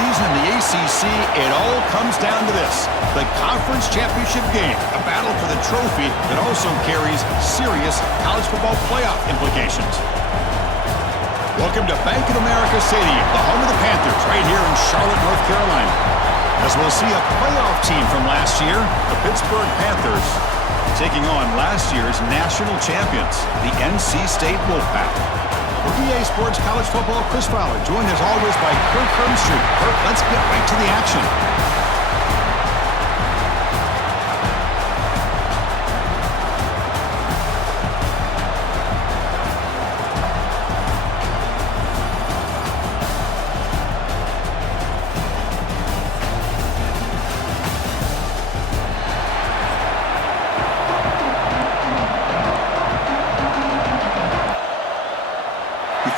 season in the ACC, it all comes down to this. The conference championship game, a battle for the trophy that also carries serious college football playoff implications. Welcome to Bank of America Stadium, the home of the Panthers, right here in Charlotte, North Carolina. As we'll see a playoff team from last year, the Pittsburgh Panthers, taking on last year's national champions, the NC State Wolfpack. For EA Sports College Football, Chris Fowler, joined as always by Kirk Hermstreet. Kirk, let's get right to the action.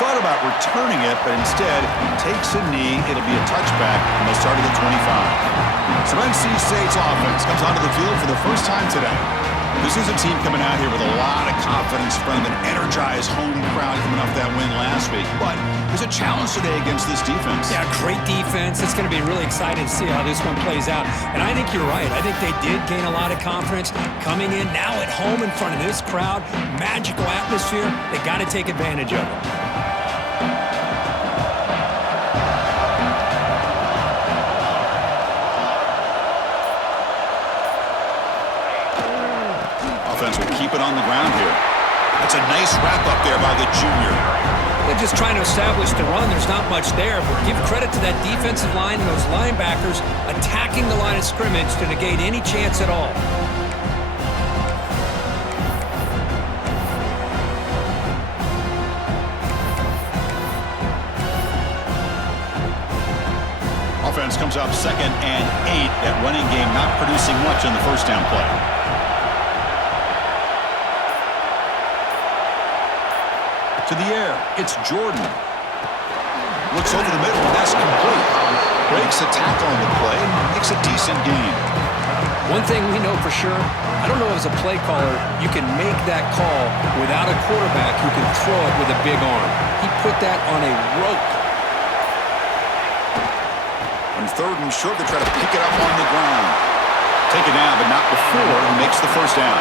Thought about returning it, but instead takes a knee. It'll be a touchback, and they'll start at the 25. So NC State's offense comes onto the field for the first time today. This is a team coming out here with a lot of confidence from an energized home crowd coming off that win last week. But there's a challenge today against this defense. Yeah, great defense. It's going to be really exciting to see how this one plays out. And I think you're right. I think they did gain a lot of confidence coming in now at home in front of this crowd. Magical atmosphere. They got to take advantage of it. Will keep it on the ground here. That's a nice wrap up there by the junior. They're just trying to establish the run. There's not much there, but give credit to that defensive line and those linebackers attacking the line of scrimmage to negate any chance at all. Offense comes up 2nd and 8. That running game not producing much on the first down play. To the air, it's Jordan. Looks over the middle, and that's complete. Breaks a tackle on the play and makes a decent gain. One thing we know for sure, I don't know as a play caller, you can make that call without a quarterback who can throw it with a big arm. He put that on a rope. On 3rd and short, they try to pick it up on the ground. Take it down, but not before he makes the first down.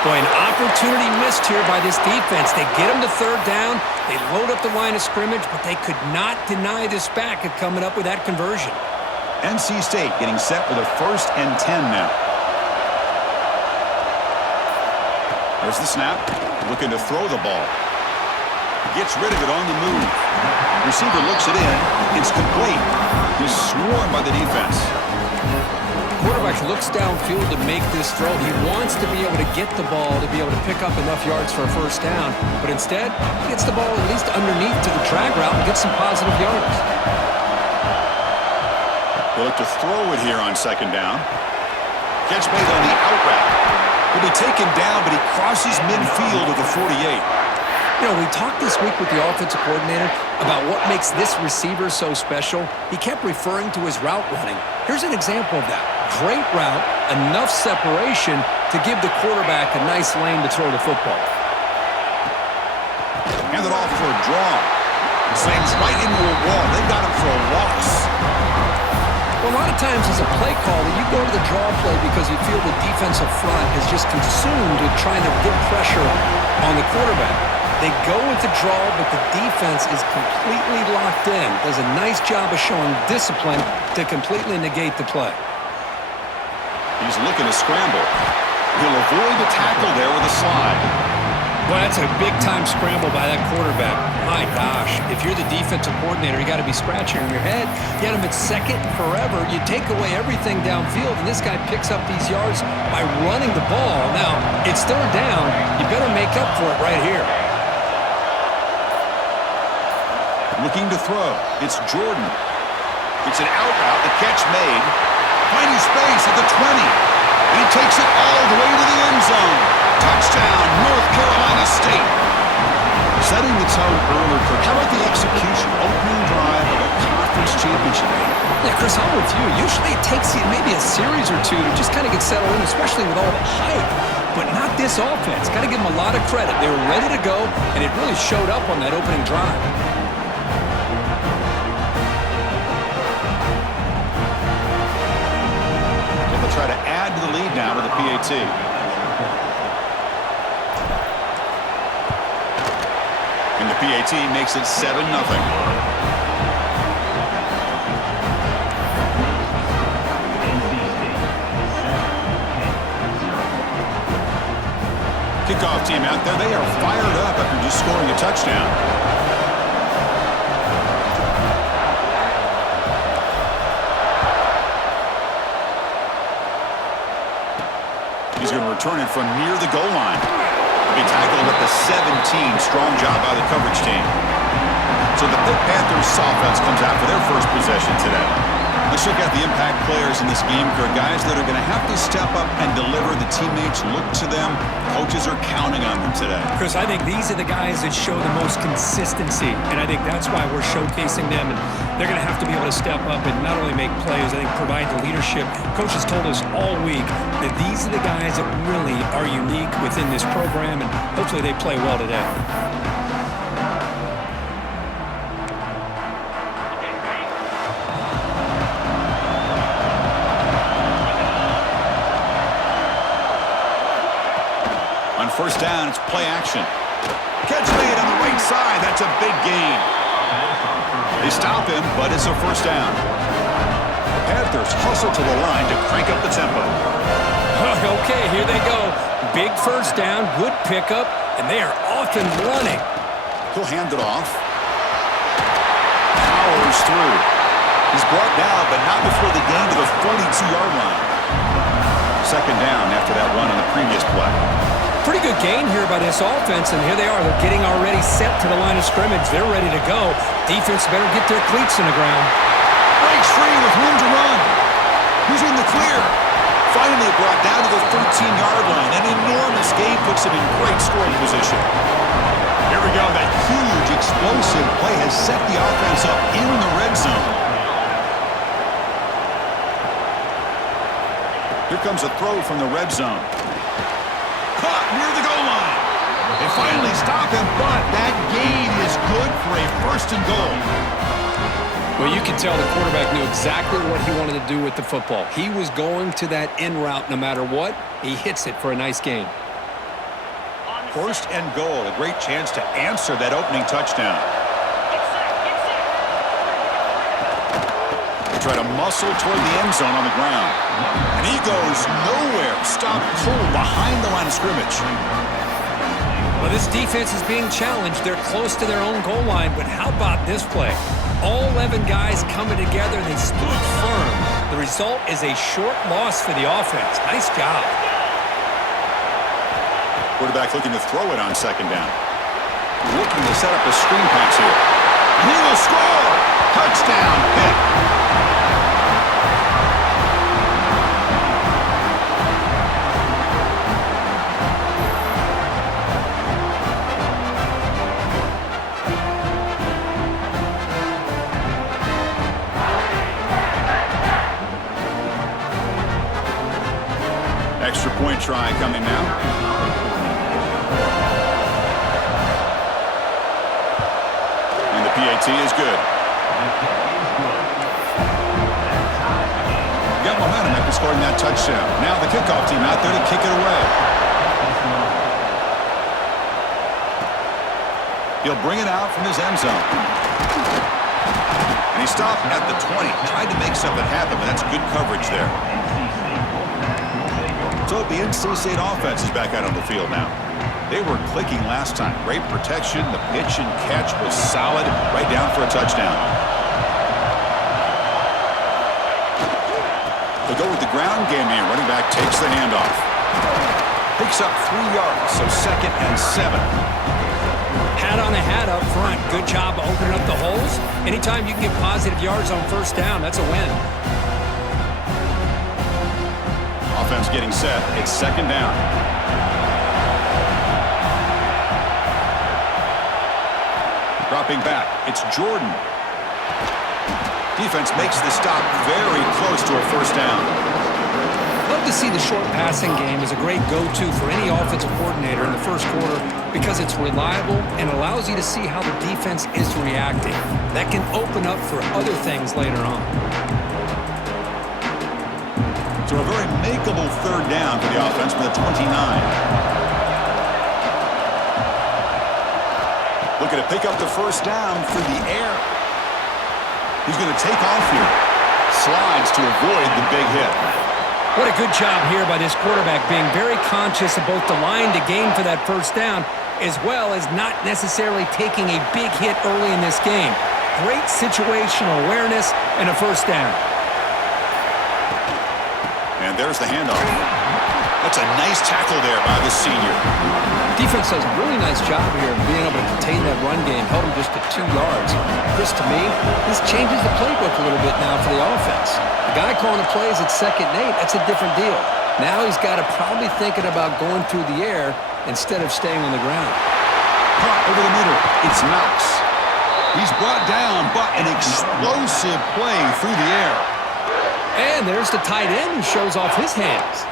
Boy, an opportunity missed here by this defense. They get him to 3rd down. They load up the line of scrimmage, but they could not deny this back at coming up with that conversion. NC State getting set for their 1st and 10 now. There's the snap. Looking to throw the ball. Gets rid of it on the move. Receiver looks it in. It's complete. He's swarmed by the defense. Quarterback looks downfield to make this throw. He wants to be able to get the ball to be able to pick up enough yards for a first down, but instead he gets the ball at least underneath to the drag route and gets some positive yards. They'll look to throw it here on 2nd down. Catch made on the out route. He'll be taken down, but he crosses midfield at the 48. You know, we talked this week with the offensive coordinator about what makes this receiver so special. He kept referring to his route running. Here's an example of that. Great route, enough separation to give the quarterback a nice lane to throw the football. Hand it off for a draw. Slings right into a wall. They got him for a loss. Well, a lot of times as a play caller, you go to the draw play because you feel the defensive front is just consumed with trying to get pressure on the quarterback. They go with the draw, but the defense is completely locked in. Does a nice job of showing discipline to completely negate the play. He's looking to scramble. He'll avoid the tackle there with a slide. Well, that's a big-time scramble by that quarterback. My gosh, if you're the defensive coordinator, you got to be scratching your head. You had him at 2nd forever. You take away everything downfield, and this guy picks up these yards by running the ball. Now, it's 3rd down. You better make up for it right here. Looking to throw. It's Jordan. It's an out route. The catch made. Finding space at the 20. He takes it all the way to the end zone. Touchdown, North Carolina State. Setting the tone early. How about the execution? Opening drive of a conference championship game. Yeah, Chris, I'm with you. Usually it takes you maybe a series or two to just kind of get settled in, especially with all the hype. But not this offense. Got to give them a lot of credit. They were ready to go, and it really showed up on that opening drive. PAT. And the PAT makes it 7-0. Kickoff team out there. They are fired up after just scoring a touchdown. He's going to return it from near the goal line. He tackled at the 17. Strong job by the coverage team. So the Pitt Panthers offense comes out for their first possession today. Let's check out the impact players in this game. There are guys that are going to have to step up and deliver. The teammates look to them. Coaches are counting on them today. Chris, I think these are the guys that show the most consistency, and I think that's why we're showcasing them. And they're going to have to be able to step up and not only make plays, I think provide the leadership. Coaches told us all week that these are the guys that really are unique within this program, and hopefully they play well today. First down, it's play action. Catch made on the right side. That's a big gain. They stop him, but it's a first down. The Panthers hustle to the line to crank up the tempo. Okay, here they go. Big first down, good pickup, and they are off and running. He'll hand it off. Powers through. He's brought down, but not before the gain to the 42-yard line. Second down after that run on the previous play. Pretty good gain here by this offense, and here they are. They're getting already set to the line of scrimmage. They're ready to go. Defense better get their cleats in the ground. Breaks free with room to run. Who's in the clear? Finally brought down to the 13-yard line. An enormous gain puts him in great scoring position. Here we go. That huge, explosive play has set the offense up in the red zone. Here comes a throw from the red zone. Caught near the goal line. They finally stop him, but that gain is good for a first and goal. Well, you can tell the quarterback knew exactly what he wanted to do with the football. He was going to that in route no matter what. He hits it for a nice gain. First and goal, a great chance to answer that opening touchdown. They try to muscle toward the end zone on the ground. And he goes nowhere. Stop cold behind the line of scrimmage. Well, this defense is being challenged. They're close to their own goal line, but how about this play? All 11 guys coming together. They stood firm. The result is a short loss for the offense. Nice job. Quarterback looking to throw it on second down. Looking to set up a screen pass here. And he will score! Touchdown, Pitt. Extra point try coming now. And the PAT is good. Got momentum after scoring that touchdown. Now the kickoff team out there to kick it away. He'll bring it out from his end zone. And he stopped at the 20. Tried to make something happen, but that's good coverage there. So the NC State offense is back out on the field now. They were clicking last time. Great protection. The pitch and catch was solid. Right down for a touchdown. They go with the ground game here. Running back takes the handoff. Picks up 3 yards, so 2nd and 7. Hat on the hat up front. Good job of opening up the holes. Anytime you can get positive yards on first down, that's a win. Offense getting set. It's second down. Dropping back. It's Jordan. Defense makes the stop very close to a first down. Love to see the short passing game as a great go-to for any offensive coordinator in the first quarter because it's reliable and allows you to see how the defense is reacting. That can open up for other things later on. So a very makeable third down for the offense with a 29. Looking to pick up the first down through the air. He's going to take off here. Slides to avoid the big hit. What a good job here by this quarterback, being very conscious of both the line to gain for that first down, as well as not necessarily taking a big hit early in this game. Great situational awareness and a first down. And there's the handoff. That's a nice tackle there by the senior. Defense does a really nice job here of being able to contain that run game, held him just to 2 yards. Chris, to me, this changes the playbook a little bit now for the offense. The guy calling the plays at 2nd and 8, that's a different deal. Now he's got to probably thinking about going through the air instead of staying on the ground. Caught over the middle. It's Knox. He's brought down, but an explosive play through the air. And there's the tight end who shows off his hands.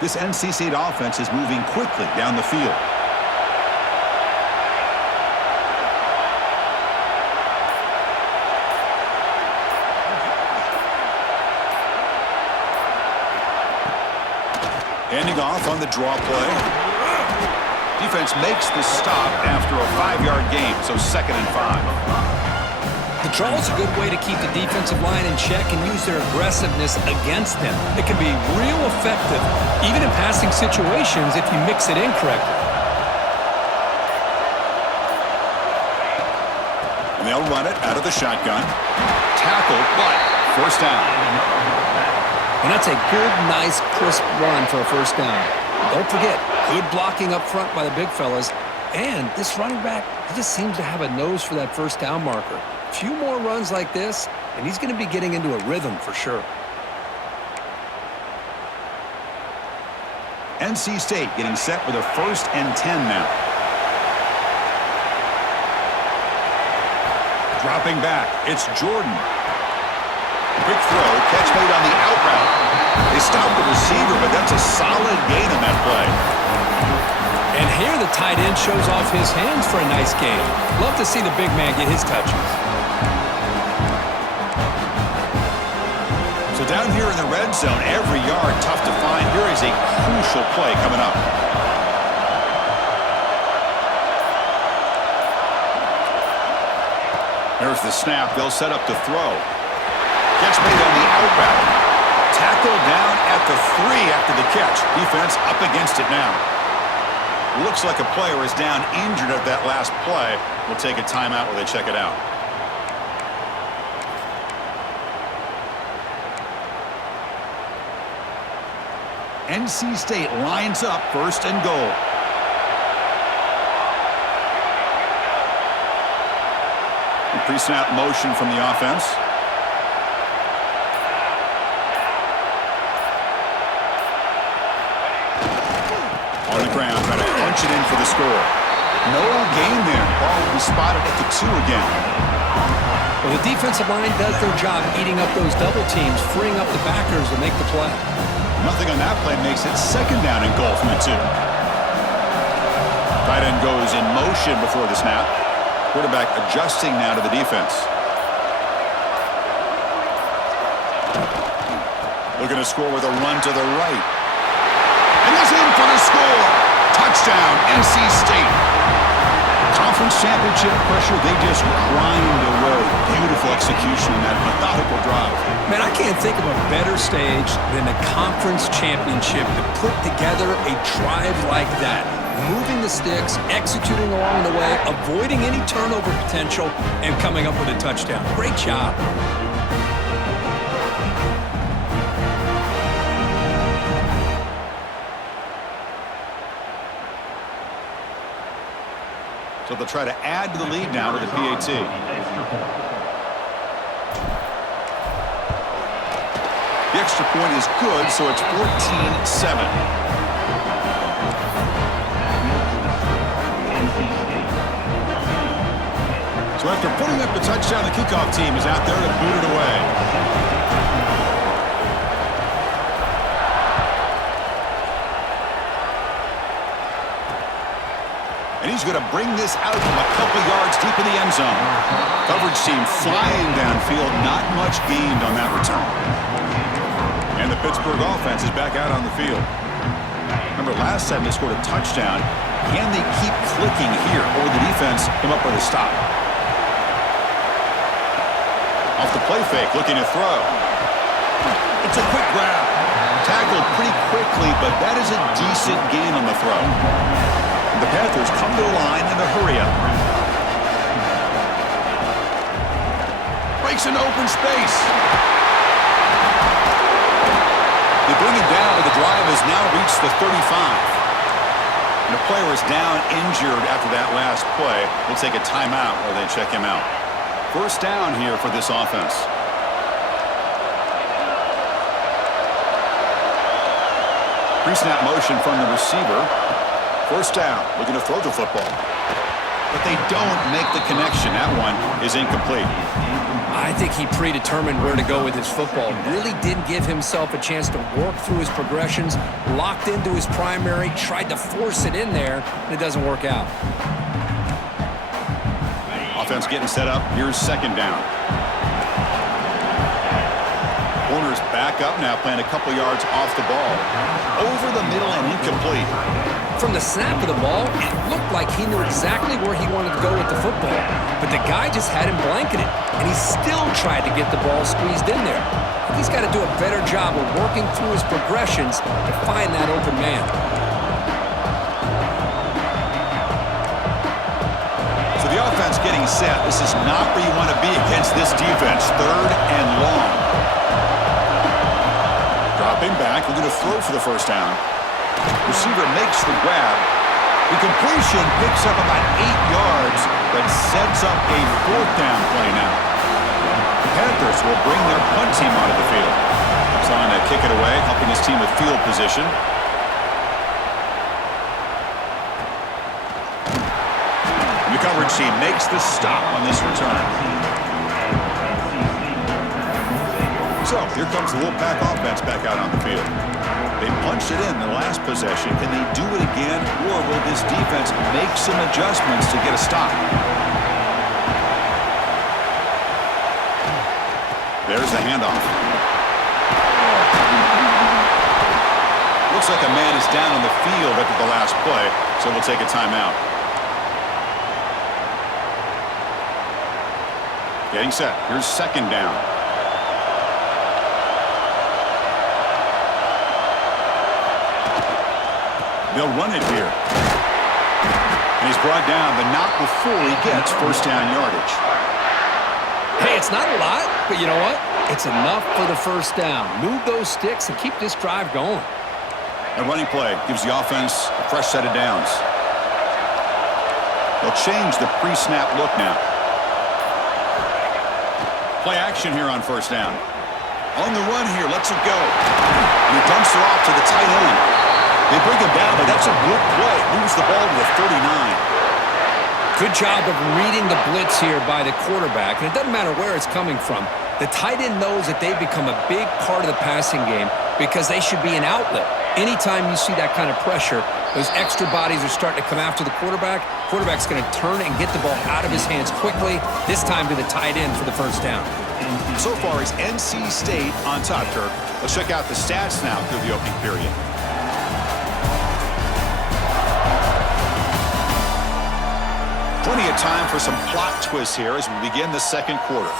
This NC State offense is moving quickly down the field. Handing off on the draw play. Defense makes the stop after a 5-yard gain, so 2nd and 5. The draw is a good way to keep the defensive line in check and use their aggressiveness against them. It can be real effective, even in passing situations, if you mix it in correctly. And they'll run it out of the shotgun. Tackle, but first down. And that's a good, nice, crisp run for a first down. Don't forget, good blocking up front by the big fellas. And this running back, he just seems to have a nose for that first down marker. A few more runs like this, and he's going to be getting into a rhythm for sure. NC State getting set with a 1st and 10 now. Dropping back, it's Jordan. Quick throw, catch made on the out route. They stopped the receiver, but that's a solid gain on that play. And here the tight end shows off his hands for a nice gain. Love to see the big man get his touches. So down here in the red zone, every yard tough to find. Here is a crucial play coming up. There's the snap. They'll set up the throw. Catch made on the out route. Tackled down at the 3 after the catch. Defense up against it now. Looks like a player is down injured at that last play. We'll take a timeout while they check it out. NC State lines up 1st and goal. Pre-snap motion from the offense. On the ground, trying to punch it in for the score. No gain there. Ball will be spotted at the 2 again. Well, the defensive line does their job eating up those double teams, freeing up the backers to make the play. Nothing on that play makes it 2nd down and goal from the 2. Tight end goes in motion before the snap. Quarterback adjusting now to the defense. Looking to score with a run to the right. And he's in for the score. Touchdown, NC State. Conference championship pressure, they just grind away. Beautiful execution in that methodical drive. Man, I can't think of a better stage than the conference championship to put together a drive like that. Moving the sticks, executing along the way, avoiding any turnover potential, and coming up with a touchdown. Great job. So they'll try to add to the lead now with the PAT. The extra point is good, so it's 14-7. So after putting up the touchdown, the kickoff team is out there to boot it away. And he's he's going to bring this out from a couple yards deep in the end zone. Coverage team flying downfield. Not much gained on that return. And the Pittsburgh offense is back out on the field. Remember, last time they scored a touchdown. Can they keep clicking here? Or the defense come up with a stop? Off the play fake, looking to throw. It's a quick grab. Tackled pretty quickly, but that is a decent gain on the throw. The Panthers come to the line in a hurry-up. Breaks into open space. They bring it down, but the drive has now reached the 35. And the player is down injured after that last play. We'll take a timeout while they check him out. First down here for this offense. Pre-snap motion from the receiver. First down, looking to throw the football. But they don't make the connection. That one is incomplete. I think he predetermined where to go with his football. Really didn't give himself a chance to work through his progressions, locked into his primary, tried to force it in there, and it doesn't work out. Offense getting set up. Here's second down. Corner's back up now, playing a couple yards off the ball. Over the middle and incomplete. From the snap of the ball, it looked like he knew exactly where he wanted to go with the football. But the guy just had him blanketed, and he still tried to get the ball squeezed in there. He's got to do a better job of working through his progressions to find that open man. So the offense getting set. This is not where you want to be against this defense. Third and long. Dropping back, looking to throw for the first down. Receiver makes the grab. The completion picks up about 8 yards, but sets up a fourth down play now. The Panthers will bring their punt team onto the field. Trying to kick it away, helping his team with field position. And the coverage team makes the stop on this return. So, here comes the Wolfpack offense back out on the field. They punched it in the last possession. Can they do it again, or will this defense make some adjustments to get a stop? There's the handoff. Looks like a man is down on the field after the last play, so we'll take a timeout. Getting set. Here's second down. They'll run it here. And he's brought down, but not before he gets first down yardage. Hey, it's not a lot, but you know what? It's enough for the first down. Move those sticks and keep this drive going. A running play gives the offense a fresh set of downs. They'll change the pre-snap look now. Play action here on first down. On the run here, lets it go. And he dumps it off to the tight end. They bring him down, but that's a good play. Moves the ball to the 39. Good job of reading the blitz here by the quarterback. And it doesn't matter where it's coming from. The tight end knows that they become a big part of the passing game because they should be an outlet. Anytime you see that kind of pressure, those extra bodies are starting to come after the quarterback. Quarterback's going to turn and get the ball out of his hands quickly, this time to the tight end for the first down. So far, it's NC State on top, Kirk. Let's check out the stats now through the opening period. Plenty of time for some plot twists here as we begin the second quarter.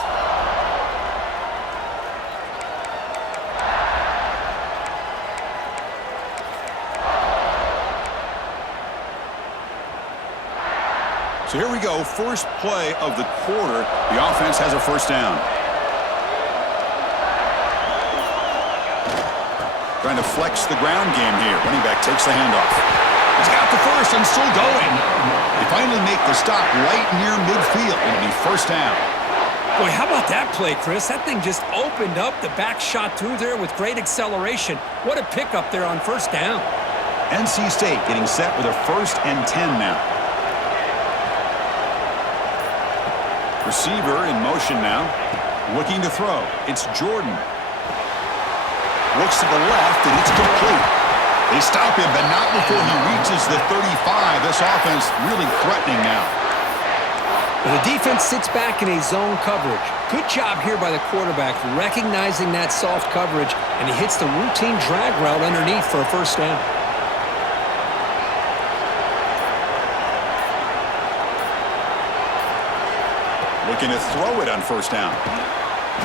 So here we go, first play of the quarter. The offense has a first down. Trying to flex the ground game here. Running back takes the handoff. He's got the first and still going. They finally make the stop right near midfield. It'll be first down. Boy, how about that play, Chris? That thing just opened up. The back shot through there with great acceleration. What a pickup there on first down. NC State getting set with a 1st and 10 now. Receiver in motion now. Looking to throw. It's Jordan. Looks to the left, and it's complete. They stop him, but not before he reaches the 35. This offense really threatening now. The defense sits back in a zone coverage. Good job here by the quarterback, recognizing that soft coverage, and he hits the routine drag route underneath for a first down. Looking to throw it on first down.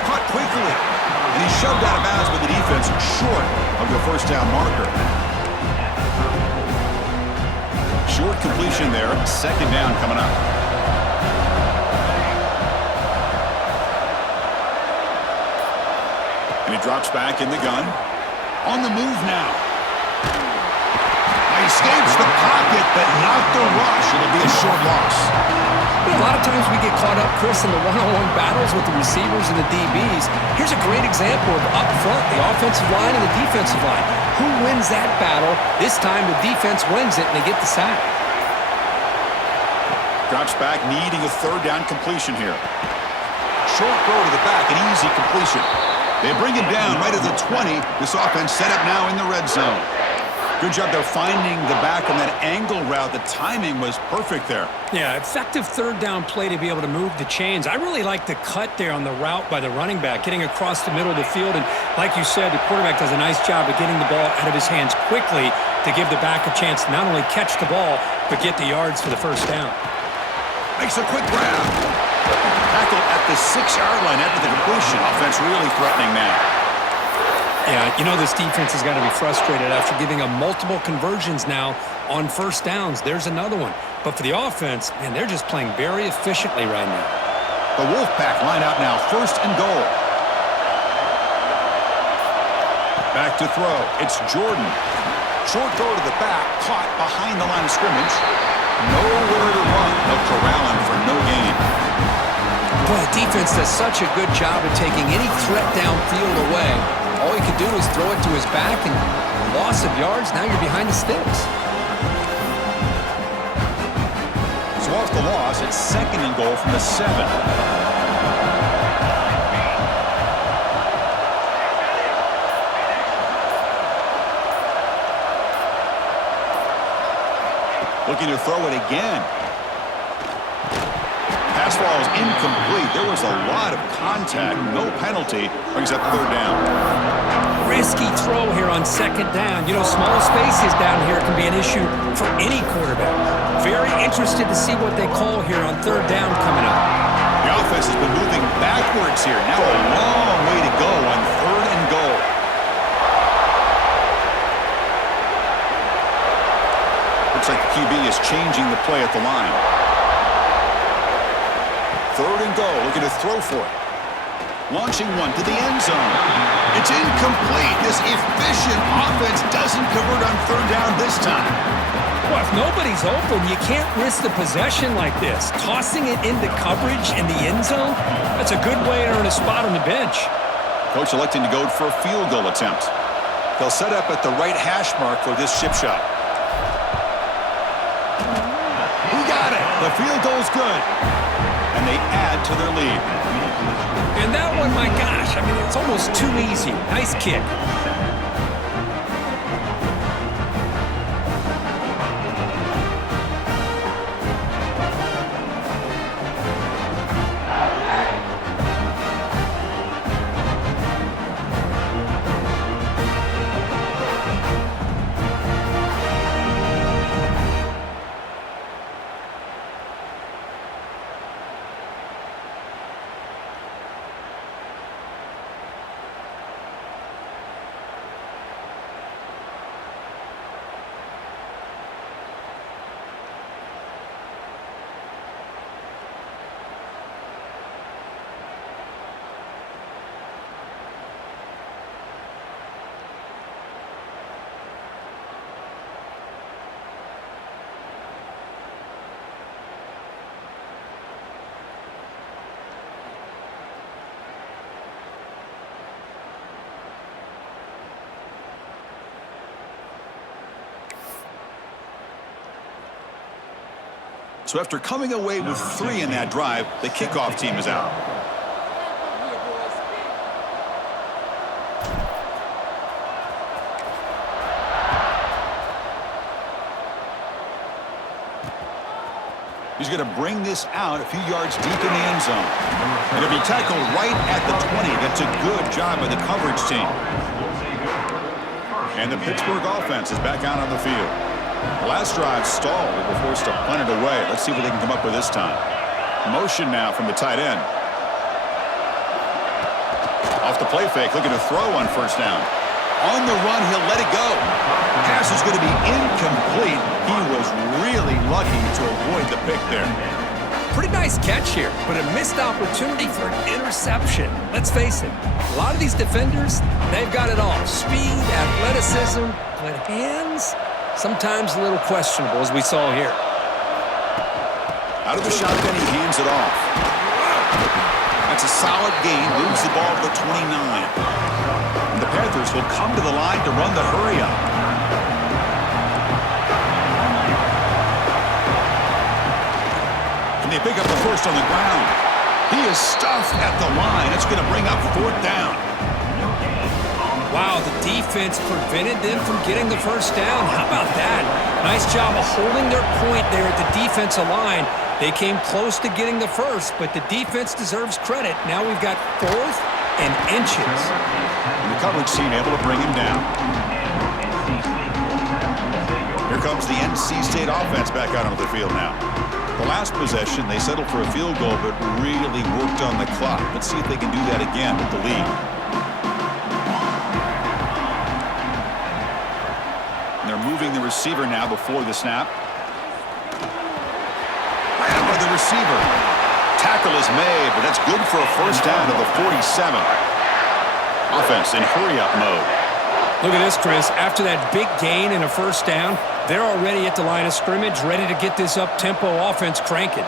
Caught quickly, and he's shoved out of bounds by the defense short of the first down marker. Short completion there, second down coming up. And he drops back in the gun. On the move now. He escapes the pocket, but not the rush. It'll be a short loss. A lot of times we get caught up, Chris, in the one-on-one battles with the receivers and the DBs. Here's a great example of up front, the offensive line and the defensive line. Who wins that battle? This time the defense wins it, and they get the sack. Drops back, needing a third down completion here. Short throw to the back, an easy completion. They bring him down right at the 20. This offense set up now in the red zone. Good job there finding the back on that angle route. The timing was perfect there. Yeah, effective third down play to be able to move the chains. I really like the cut there on the route by the running back, getting across the middle of the field. And like you said, the quarterback does a nice job of getting the ball out of his hands quickly to give the back a chance to not only catch the ball, but get the yards for the first down. Makes a quick grab. Tackle at the 6-yard line after the completion. Offense really threatening now. Yeah, you know this defense has got to be frustrated after giving up multiple conversions now on first downs. There's another one. But for the offense, man, they're just playing very efficiently right now. The Wolfpack line out now, first and goal. Back to throw. It's Jordan. Short throw to the back, caught behind the line of scrimmage. Nowhere to run. They'll corral him for no gain. Boy, the defense does such a good job of taking any threat downfield away. All he can do is throw it to his back, and loss of yards, now you're behind the sticks. So off the loss, it's second and goal from the 7. Looking to throw it again. Pass ball is incomplete. There was a lot of contact. No penalty. Brings up third down. Risky throw here on second down. You know, small spaces down here can be an issue for any quarterback. Very interested to see what they call here on third down coming up. The offense has been moving backwards here. Now a long way to go on third and goal. Looks like the QB is changing the play at the line. Third and goal, looking to throw for it. Launching one to the end zone. It's incomplete. This efficient offense doesn't convert on third down this time. Well, if nobody's open, you can't risk the possession like this. Tossing it into coverage in the end zone, that's a good way to earn a spot on the bench. Coach electing to go for a field goal attempt. They'll set up at the right hash mark for this chip shot. He got it. The field goal's good. And they add to their lead. And that one, my gosh, I mean, it's almost too easy. Nice kick. So after coming away with 3 in that drive, the kickoff team is out. He's going to bring this out a few yards deep in the end zone. It'll be tackled right at the 20. That's a good job by the coverage team. And the Pittsburgh offense is back out on the field. The last drive stalled. They were forced to punt it away. Let's see what they can come up with this time. Motion now from the tight end. Off the play fake, looking to throw on first down. On the run, he'll let it go. Pass is going to be incomplete. He was really lucky to avoid the pick there. Pretty nice catch here, but a missed opportunity for an interception. Let's face it, a lot of these defenders, they've got it all. Speed, athleticism, but hands, sometimes a little questionable, as we saw here. Out of the shotgun, he hands it off. That's a solid gain, moves the ball to the 29. And the Panthers will come to the line to run the hurry-up. And they pick up the first on the ground. He is stuffed at the line. It's going to bring up fourth down. Wow, the defense prevented them from getting the first down. How about that? Nice job of holding their point there at the defensive line. They came close to getting the first, but the defense deserves credit. Now we've got fourth and inches. And the coverage team able to bring him down. Here comes the NC State offense back out onto the field now. The last possession, they settled for a field goal, but really worked on the clock. Let's see if they can do that again with the lead. And they're moving the receiver now before the snap. Ran by the receiver. Tackle is made, but that's good for a first down to the 47. Offense in hurry-up mode. Look at this, Chris. After that big gain and a first down, they're already at the line of scrimmage, ready to get this up-tempo offense cranking.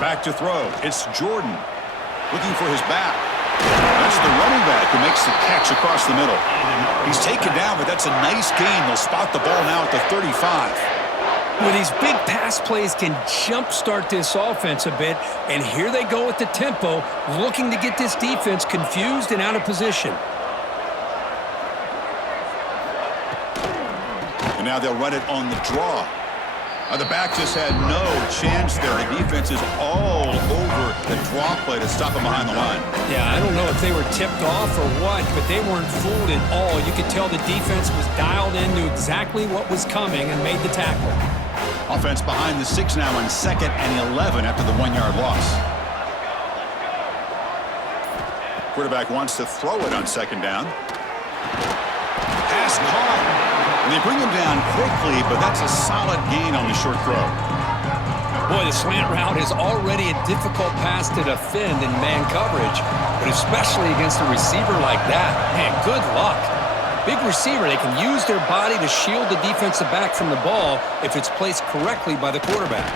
Back to throw. It's Jordan looking for his back. That's the running back who makes the catch across the middle. He's taken down, but that's a nice gain. They'll spot the ball now at the 35. Well, these big pass plays can jumpstart this offense a bit, and here they go with the tempo, looking to get this defense confused and out of position. And now they'll run it on the draw. The back just had no chance there. The defense is all over the draw play to stop him behind the line. Yeah, I don't know if they were tipped off or what, but they weren't fooled at all. You could tell the defense was dialed in, knew exactly what was coming, and made the tackle. Offense behind the 6 now on 2nd and 11 after the 1-yard loss. Quarterback wants to throw it on 2nd down. Pass caught. And they bring him down quickly, but that's a solid gain on the short throw. Boy, the slant route is already a difficult pass to defend in man coverage, but especially against a receiver like that. Man, good luck. Big receiver, they can use their body to shield the defensive back from the ball if it's placed correctly by the quarterback.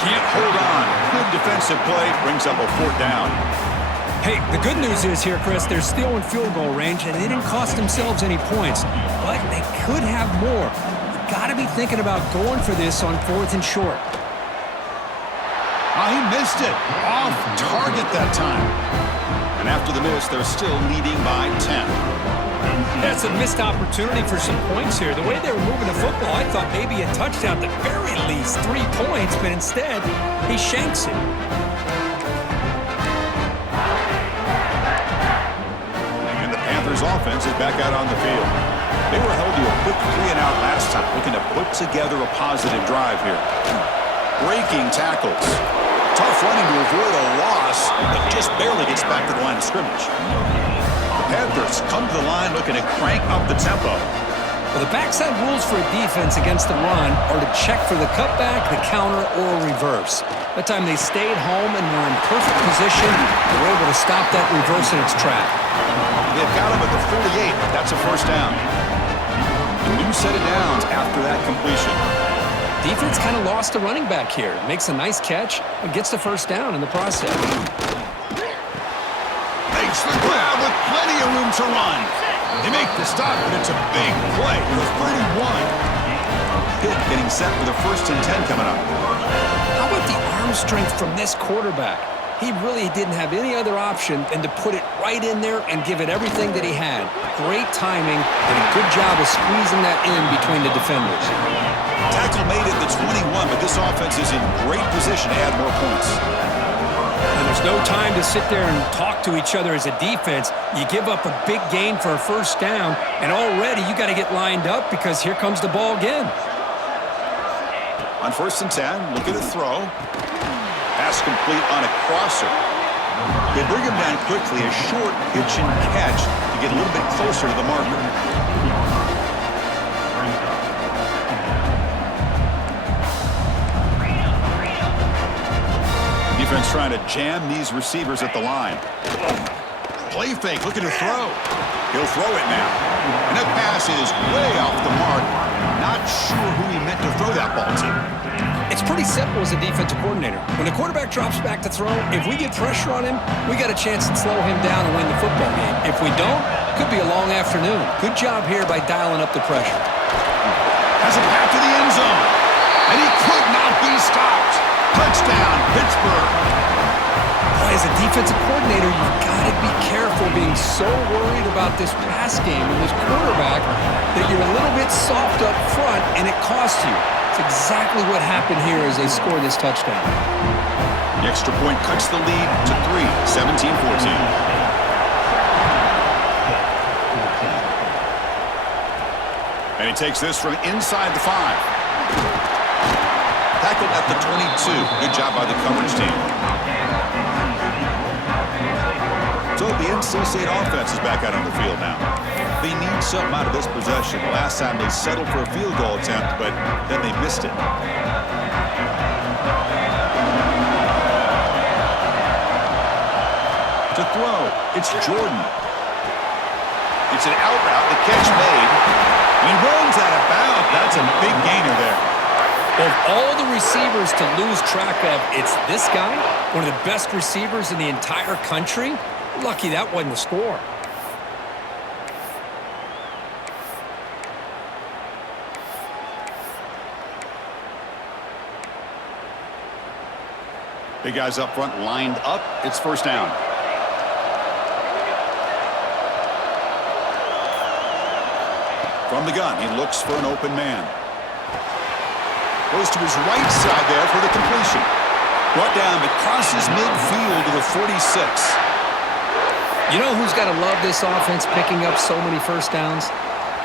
Can't hold on. Good defensive play. Brings up a 4th down. Hey, the good news is here, Chris, they're still in field goal range, and they didn't cost themselves any points, but they could have more. You got to be thinking about going for this on 4th and short. Oh, he missed it. Off target that time. And after the miss, they're still leading by 10. That's a missed opportunity for some points here. The way they were moving the football, I thought maybe a touchdown, at the very least 3 points, but instead, he shanks it. Offense is back out on the field. They were held to a quick 3-and-out last time, looking to put together a positive drive here. Breaking tackles. Tough running to avoid a loss, but just barely gets back to the line of scrimmage. The Panthers come to the line looking to crank up the tempo. Well, the backside rules for a defense against the run are to check for the cutback, the counter, or reverse. That time they stayed home and were in perfect position. They were able to stop that reverse in its track. They've got him at the 48. That's a first down. A new set of downs after that completion. Defense kind of lost a running back here. Makes a nice catch and gets the first down in the process. Makes the grab with plenty of room to run. They make the stop, and it's a big play to the 31. Pitt getting set for the 1st and 10 coming up. How about the arm strength from this quarterback? He really didn't have any other option than to put it right in there and give it everything that he had. Great timing and a good job of squeezing that in between the defenders. Tackle made at the 21, but this offense is in great position to add more points. And there's no time to sit there and talk to each other as a defense. You give up a big gain for a 1st down, and already you got to get lined up because here comes the ball again. On 1st and 10, look at the throw. Pass complete on a crosser. They bring him down quickly, a short pitch and catch to get a little bit closer to the marker. Defense trying to jam these receivers at the line. Play fake, looking to throw. He'll throw it now. And that pass is way off the mark. Not sure who he meant to throw that ball to. It's pretty simple as a defensive coordinator. When the quarterback drops back to throw, if we get pressure on him, we got a chance to slow him down and win the football game. If we don't, it could be a long afternoon. Good job here by dialing up the pressure. Has it back to the end zone. And he could not be stopped. Touchdown, Pittsburgh. Boy, as a defensive coordinator, you've got to be careful being so worried about this pass game and this quarterback that you're a little bit soft up front and it costs you. It's exactly what happened here as they score this touchdown. The extra point cuts the lead to 3, 17-14. And he takes this from inside the 5. Tackled at the 22. Good job by the coverage team. So the NC State offense is back out on the field now. They need something out of this possession. Last time they settled for a field goal attempt, but then they missed it. To throw, it's Jordan. It's an out route, the catch made. And he runs out of bounds. That's a big gainer there. Of all the receivers to lose track of, it's this guy, one of the best receivers in the entire country. Lucky that wasn't the score. Big guys up front lined up. It's 1st down. From the gun, he looks for an open man. Goes to his right side there for the completion. Brought down, but crosses midfield to the 46. You know who's got to love this offense picking up so many 1st downs?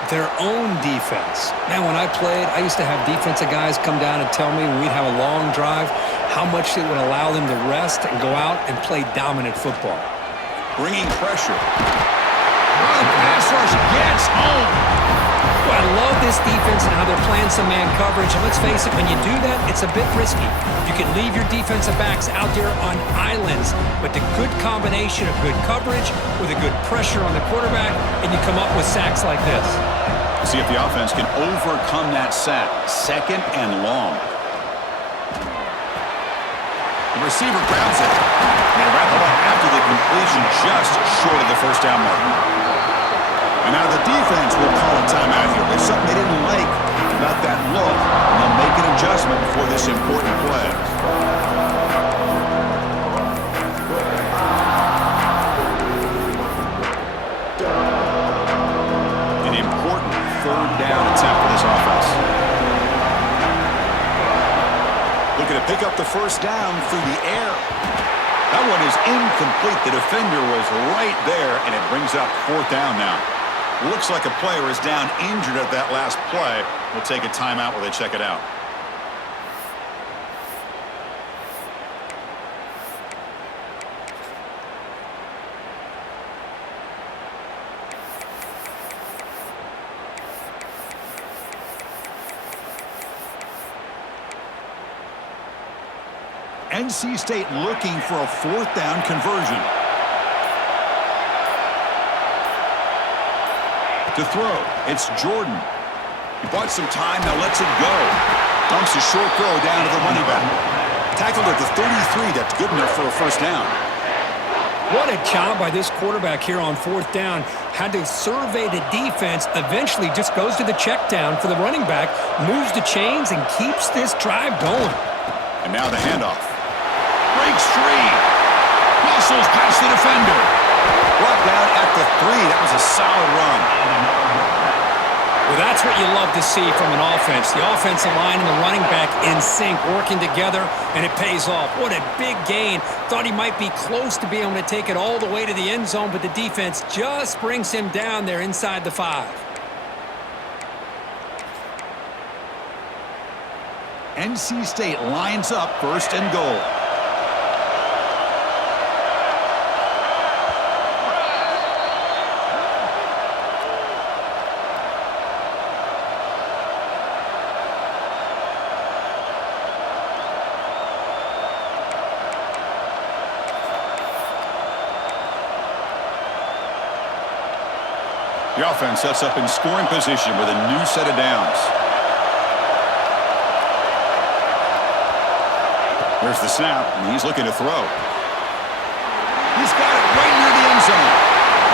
Their own defense. Man, when I played, I used to have defensive guys come down and tell me when we'd have a long drive how much it would allow them to rest and go out and play dominant football. Bringing pressure. Pass rush gets home. Well, I love this defense and how they're playing some man coverage. And let's face it, when you do that, it's a bit risky. You can leave your defensive backs out there on islands, but the good combination of good coverage with a good pressure on the quarterback, and you come up with sacks like this. See if the offense can overcome that sack. 2nd and long. The receiver grabs it. They wrap it up after the completion, just short of the 1st down mark. And now the defense will call a timeout here. There's something they didn't like about that look, and they'll make an adjustment for this important play. An important 3rd down attempt for this offense. Looking to pick up the 1st down through the air. That one is incomplete. The defender was right there, and it brings up 4th down now. Looks like a player is down injured at that last play. We'll take a timeout while they check it out. NC State looking for a 4th down conversion. To throw, it's Jordan. He bought some time, now lets it go. Dumps a short throw down to the running back. Tackled at the 33, that's good enough for a 1st down. What a job by this quarterback here on 4th down. Had to survey the defense, eventually just goes to the check down for the running back, moves the chains, and keeps this drive going. And now the handoff. Breaks free. Muscles past the defender. Brought down at the 3. That was a solid run. Well, that's what you love to see from an offense. The offensive line and the running back in sync, working together, and it pays off. What a big gain. Thought he might be close to being able to take it all the way to the end zone, but the defense just brings him down there inside the 5. NC State lines up 1st and goal. The offense sets up in scoring position with a new set of downs. There's the snap, and he's looking to throw. He's got it right near the end zone.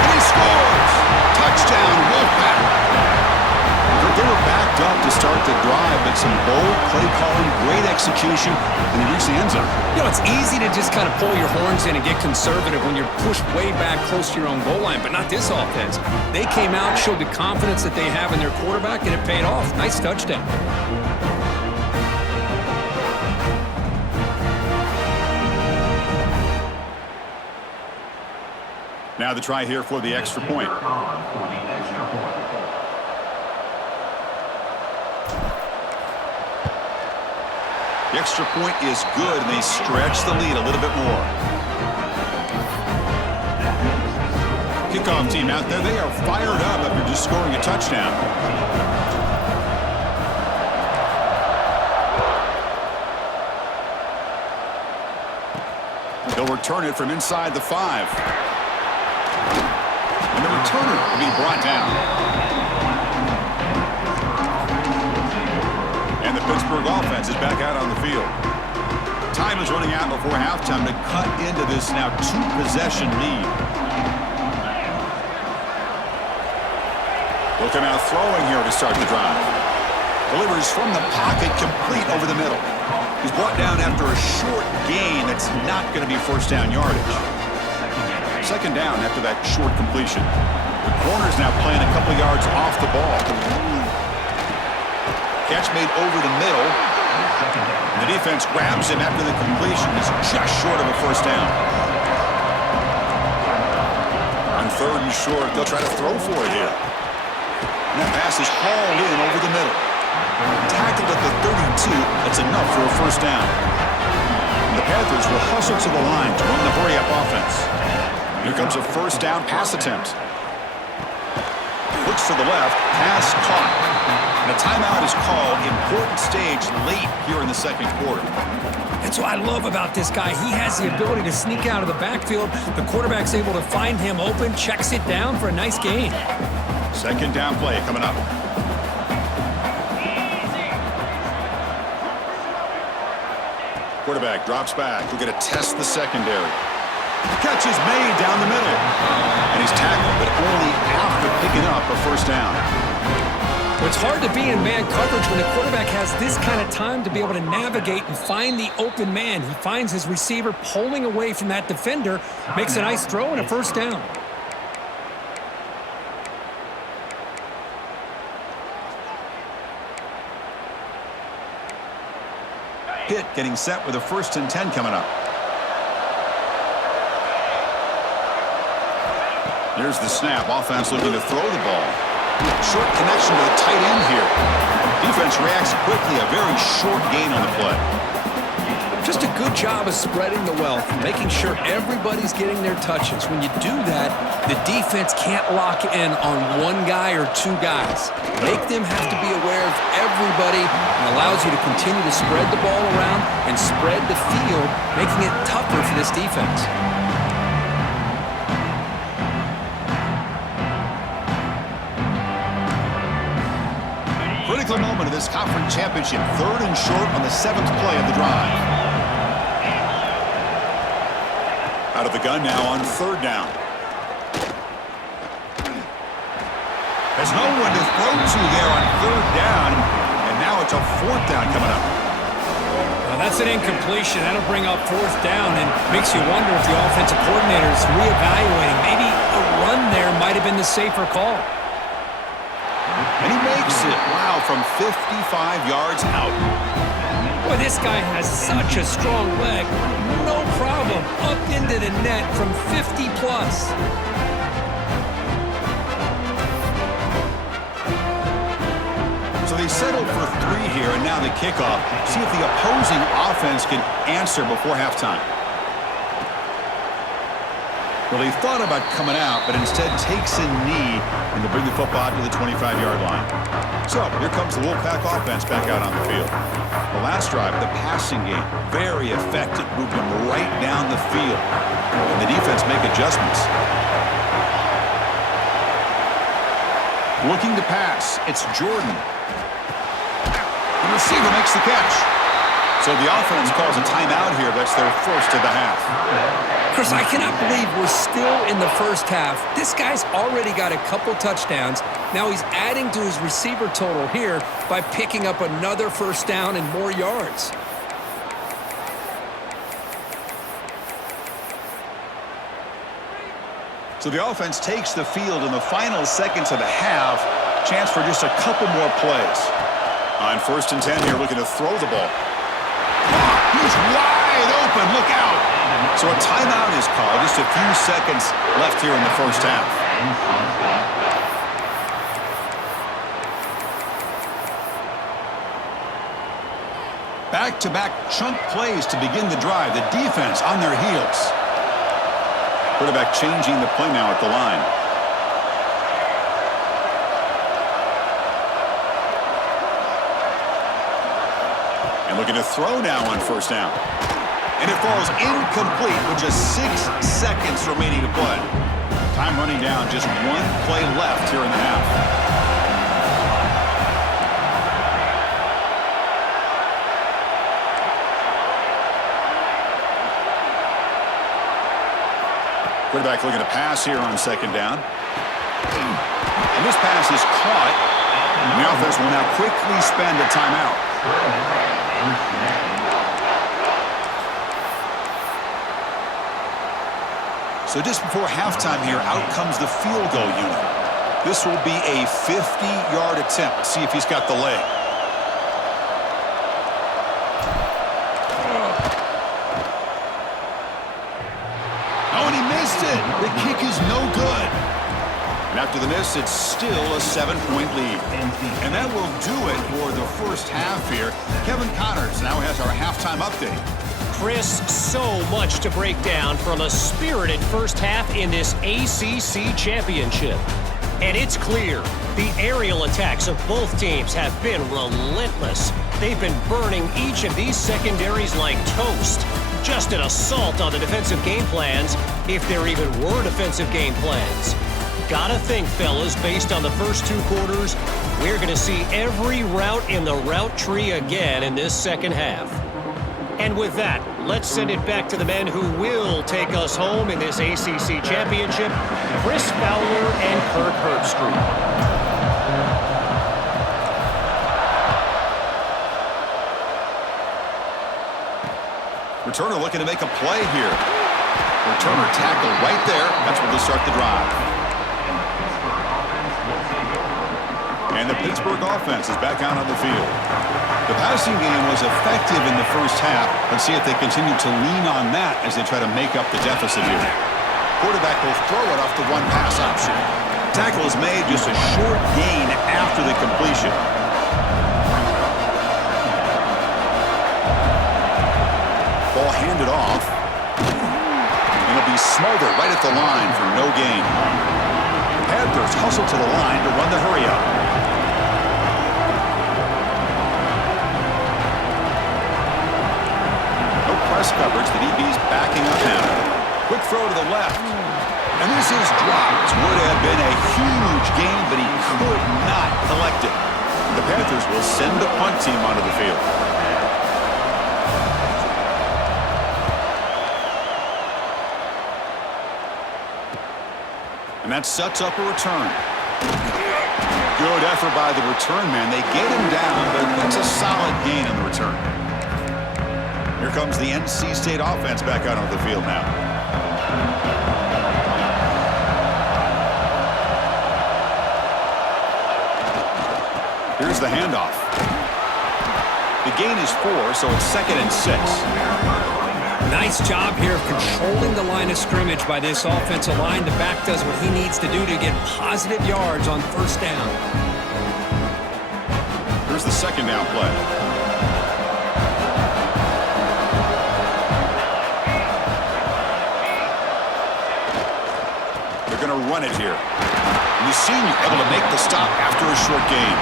And he scores! Touchdown, Wolfpack. They were backed up to start the drive, but some bold play calling, great execution, and they reached the end zone. You know, it's easy to just kind of pull your horns in and get conservative when you're pushed way back close to your own goal line, but not this offense. They came out, showed the confidence that they have in their quarterback, and it paid off. Nice touchdown. Now the try here for the extra point. The extra point is good, and they stretch the lead a little bit more. Kickoff team out there, they are fired up after just scoring a touchdown. They'll return it from inside the 5. And the returner will be brought down. And the Pittsburgh offense is back out on the field. Time is running out before halftime to cut into this now 2-possession lead. They'll come out throwing here to start the drive. Delivers from the pocket, complete over the middle. He's brought down after a short gain that's not going to be 1st down yardage. 2nd down after that short completion. The corner's now playing a couple yards off the ball. Catch made over the middle. The defense grabs him after the completion. He's just short of a 1st down. On 3rd and short, they'll try to throw for it here. And that pass is hauled in over the middle. Tackled at the 32. That's enough for a 1st down. And the Panthers will hustle to the line to run the hurry-up offense. Here comes a 1st down pass attempt. Looks to the left. Pass caught. And a timeout is called. Important stage late here in the 2nd quarter. That's what I love about this guy. He has the ability to sneak out of the backfield. The quarterback's able to find him open, checks it down for a nice gain. 2nd down play coming up. Quarterback drops back. We're going to test the secondary. Catch is made down the middle. And he's tackled, but only after picking up a 1st down. It's hard to be in man coverage when the quarterback has this kind of time to be able to navigate and find the open man. He finds his receiver pulling away from that defender, makes a nice throw and a 1st down. Pitt getting set with a 1st and 10 coming up. Here's the snap. Offense looking to throw the ball. Short connection to the tight end here. Defense reacts quickly. A very short gain on the play. Just a good job of spreading the wealth, making sure everybody's getting their touches. When you do that, the defense can't lock in on one guy or 2 guys. Make them have to be aware of everybody, and allows you to continue to spread the ball around and spread the field, making it tougher for this defense. Critical moment of this conference championship. 3rd and short on the 7th play of the drive. Out of the gun now on 3rd down. There's no one to throw to there on 3rd down, and now it's a 4th down coming up. Well, that's an incompletion. That'll bring up 4th down and makes you wonder if the offensive coordinator is reevaluating. Maybe a run there might have been the safer call. And he makes it, wow, from 55 yards out. Boy, this guy has such a strong leg. No problem. Up into the net from 50 plus. So they settled for 3 here, and now the kickoff. See if the opposing offense can answer before halftime. Well, they thought about coming out, but instead takes a knee, and they bring the football to the 25-yard line. So here comes the Wolfpack offense back out on the field. The last drive, the passing game, very effective. Moved them right down the field. And the defense make adjustments. Looking to pass. It's Jordan. The receiver makes the catch. So the offense calls a timeout here. That's their first of the half. Chris, I cannot believe we're still in the first half. This guy's already got a couple touchdowns. Now he's adding to his receiver total here by picking up another 1st down and more yards. So the offense takes the field in the final seconds of the half. Chance for just a couple more plays. On 1st and 10 here, looking to throw the ball. He's wide open. Look out. So a timeout is called. Just a few seconds left here in the first half. Back-to-back chunk plays to begin the drive. The defense on their heels. Quarterback changing the play now at the line. And looking to throw now on 1st down. And it falls incomplete with just 6 seconds remaining to play. Time running down, just 1 play left here in the half. Quarterback looking to pass here on 2nd down. And this pass is caught. And the offense will now quickly spend a timeout. So just before halftime here, out comes the field goal unit. This will be a 50-yard attempt. Let's see if he's got the leg. Oh, and he missed it. The kick is no good. And after the miss, it's still a 7-point lead. And that will do it for the first half here. Kevin Connors now has our halftime update. Chris, so much to break down from a spirited first half in this ACC championship. And it's clear, the aerial attacks of both teams have been relentless. They've been burning each of these secondaries like toast. Just an assault on the defensive game plans, if there even were defensive game plans. Gotta think, fellas, based on the first 2 quarters, we're going to see every route in the route tree again in this second half. And with that, let's send it back to the men who will take us home in this ACC championship, Chris Fowler and Kirk Herbstreit. Returner looking to make a play here. Returner tackle right there. That's where they'll start the drive. And the Pittsburgh offense is back out on the field. The passing game was effective in the first half. Let's see if they continue to lean on that as they try to make up the deficit here. Quarterback will throw it off the 1 pass option. Tackle is made, just a short gain after the completion. Ball handed off. And it'll be smothered right at the line for no gain. Panthers hustle to the line to run the hurry-up. Press coverage. The DB's backing up now. Quick throw to the left. And this is dropped. Would have been a huge gain, but he could not collect it. The Panthers will send the punt team onto the field. And that sets up a return. Good effort by the return man. They get him down, but that's a solid gain on the return. Here comes the NC State offense back out onto the field now. Here's the handoff. The gain is 4, so it's 2nd and 6. Nice job here of controlling the line of scrimmage by this offensive line. The back does what he needs to do to get positive yards on first down. Here's the 2nd down play. They're going to run it here. And the senior able to make the stop after a short gain.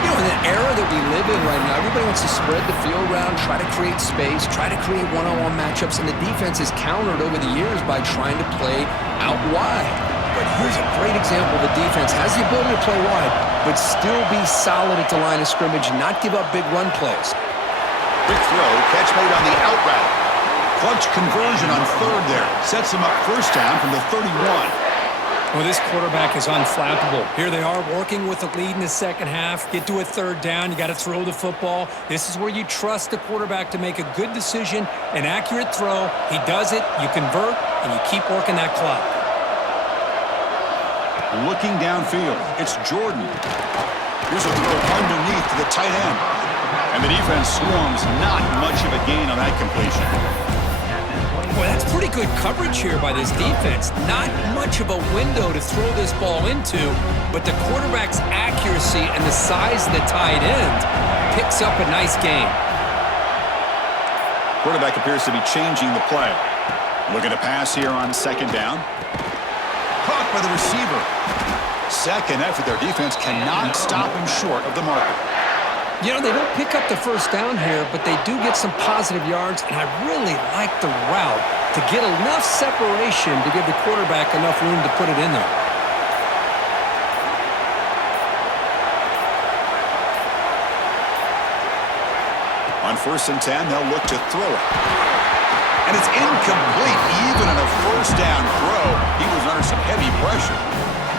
You know, in the era that we live in right now, everybody wants to spread the field around, try to create space, try to create one-on-one matchups, and the defense is countered over the years by trying to play out wide. But here's a great example. The defense has the ability to play wide, but still be solid at the line of scrimmage and not give up big run plays. Quick throw, catch made on the out route. Clutch conversion on 3rd there. Sets him up first down from the 31. Well, this quarterback is unflappable. Here they are working with the lead in the second half. Get to a 3rd down. You got to throw the football. This is where you trust the quarterback to make a good decision, an accurate throw. He does it, you convert, and you keep working that clock. Looking downfield, it's Jordan. Here's a throw underneath to the tight end. And the defense swarms, not much of a gain on that completion. Boy, that's pretty good coverage here by this defense. Not much of a window to throw this ball into, but the quarterback's accuracy and the size of the tight end picks up a nice gain. Quarterback appears to be changing the play. Looking to pass here on 2nd down. Caught by the receiver. 2nd effort. Their defense cannot stop him short of the marker. You know, they don't pick up the first down here, but they do get some positive yards, and I really like the route to get enough separation to give the quarterback enough room to put it in there. On 1st and 10, they'll look to throw it. And it's incomplete. Even on a first down throw, he was under some heavy pressure.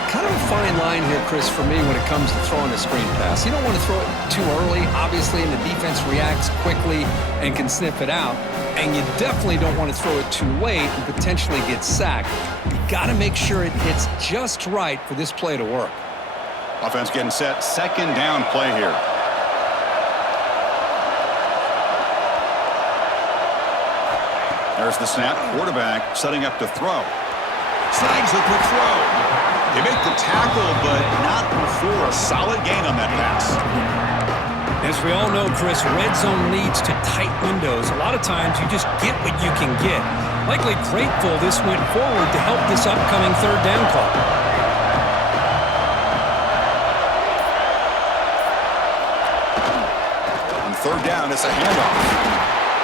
Kind of a fine line here, Chris, for me when it comes to throwing a screen pass. You don't want to throw it too early, obviously, and the defense reacts quickly and can sniff it out. And you definitely don't want to throw it too late and potentially get sacked. You got to make sure it hits just right for this play to work. Offense getting set. 2nd down play here. There's the snap. Quarterback setting up to throw. Snags the quick throw. They make the tackle, but not before a solid gain on that pass. As we all know, Chris, red zone leads to tight windows. A lot of times you just get what you can get. Likely grateful this went forward to help this upcoming 3rd down call. On 3rd down, it's a handoff.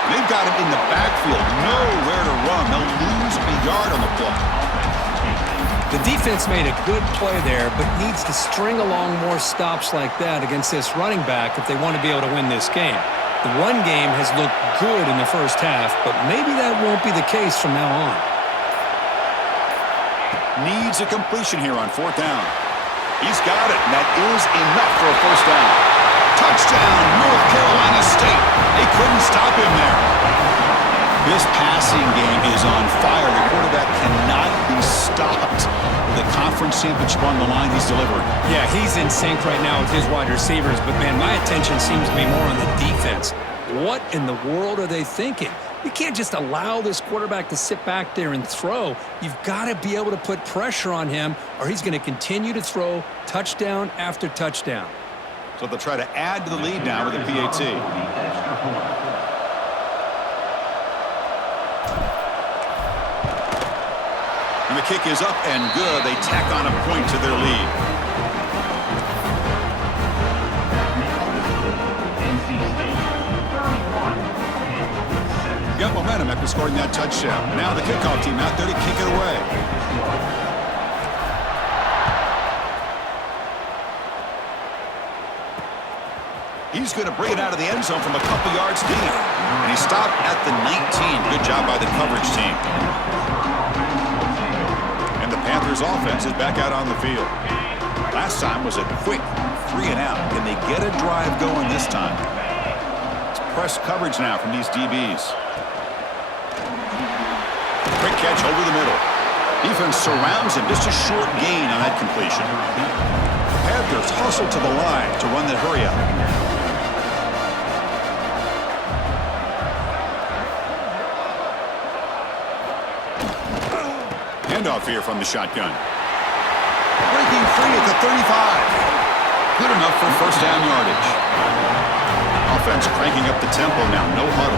They've got him in the backfield. Nowhere to run. They'll lose a yard on the play. The defense made a good play there, but needs to string along more stops like that against this running back if they want to be able to win this game. The run game has looked good in the first half, but maybe that won't be the case from now on. Needs a completion here on 4th down. He's got it, and that is enough for a first down. Touchdown, North Carolina State. They couldn't stop him there. This passing game is on fire. The quarterback cannot be stopped. The conference championship on the line, he's delivering. Yeah, he's in sync right now with his wide receivers, but man, my attention seems to be more on the defense. What in the world are they thinking? You can't just allow this quarterback to sit back there and throw. You've got to be able to put pressure on him, or he's going to continue to throw touchdown after touchdown. So they'll try to add to the lead now with a PAT. And the kick is up and good. They tack on a point to their lead. Got momentum after scoring that touchdown. Now the kickoff team out there to kick it away. He's going to bring it out of the end zone from a couple yards deep. And he stopped at the 19. Good job by the coverage team. And the Panthers Steelers offense is back out on the field. Last time was a quick 3-and-out. Can they get a drive going this time? It's press coverage now from these DBs. Quick catch over the middle. Defense surrounds him. Just a short gain on that completion. The Panthers hustle to the line to run the hurry-up. Handoff here from the shotgun. Breaking free at the 35. Good enough for first down yardage. Offense cranking up the tempo now. No huddle.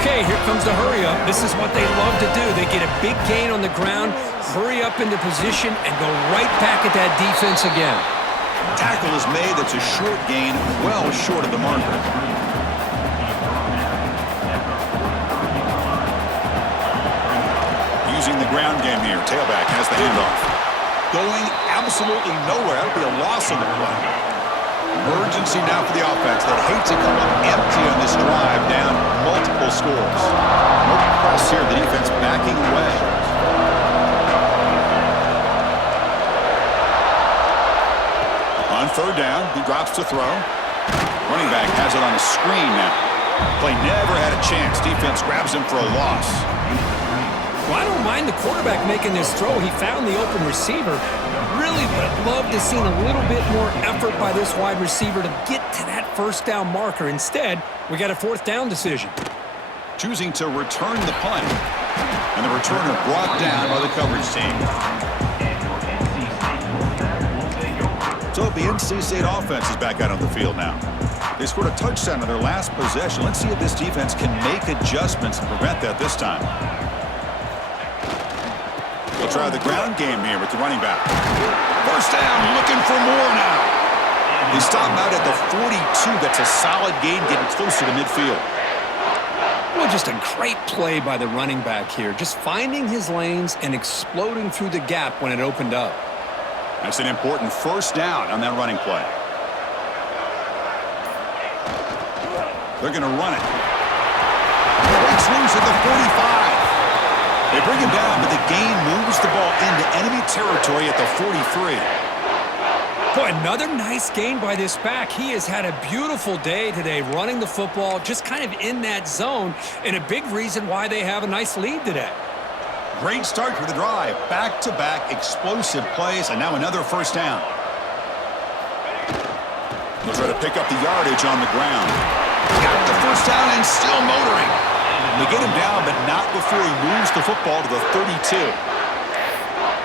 Okay, here comes the hurry up. This is what they love to do. They get a big gain on the ground, hurry up into position, and go right back at that defense again. Tackle is made. That's a short gain, well short of the marker. Using the ground game here. Tailback has the handoff. Going absolutely nowhere. That would be a loss on the play. Emergency now for the offense. They'd hate to come up empty on this drive, down multiple scores. No press here. The defense backing away. On third down, he drops to throw. Running back has it on a screen now. Play never had a chance. Defense grabs him for a loss. Well, I don't mind the quarterback making this throw. He found the open receiver. Really would have loved to see a little bit more effort by this wide receiver to get to that first down marker. Instead, we got a fourth down decision. Choosing to return the punt. And the returner brought down by the coverage team. So the NC State offense is back out on the field now. They scored a touchdown in their last possession. Let's see if this defense can make adjustments and prevent that this time. They'll try the ground game here with the running back. First down, looking for more now. They stop him out at the 42. That's a solid gain, getting closer to midfield. Well, just a great play by the running back here. Just finding his lanes and exploding through the gap when it opened up. That's an important first down on that running play. They're going to run it. Breaks loose at the 45. They bring him down, but the gain moves the ball into enemy territory at the 43. Boy, another nice gain by this back. He has had a beautiful day today running the football, just kind of in that zone, and a big reason why they have a nice lead today. Great start for the drive. Back-to-back explosive plays, and now another first down. They'll try to pick up the yardage on the ground. Got the first down and still motoring. They get him down, but not before he moves the football to the 32.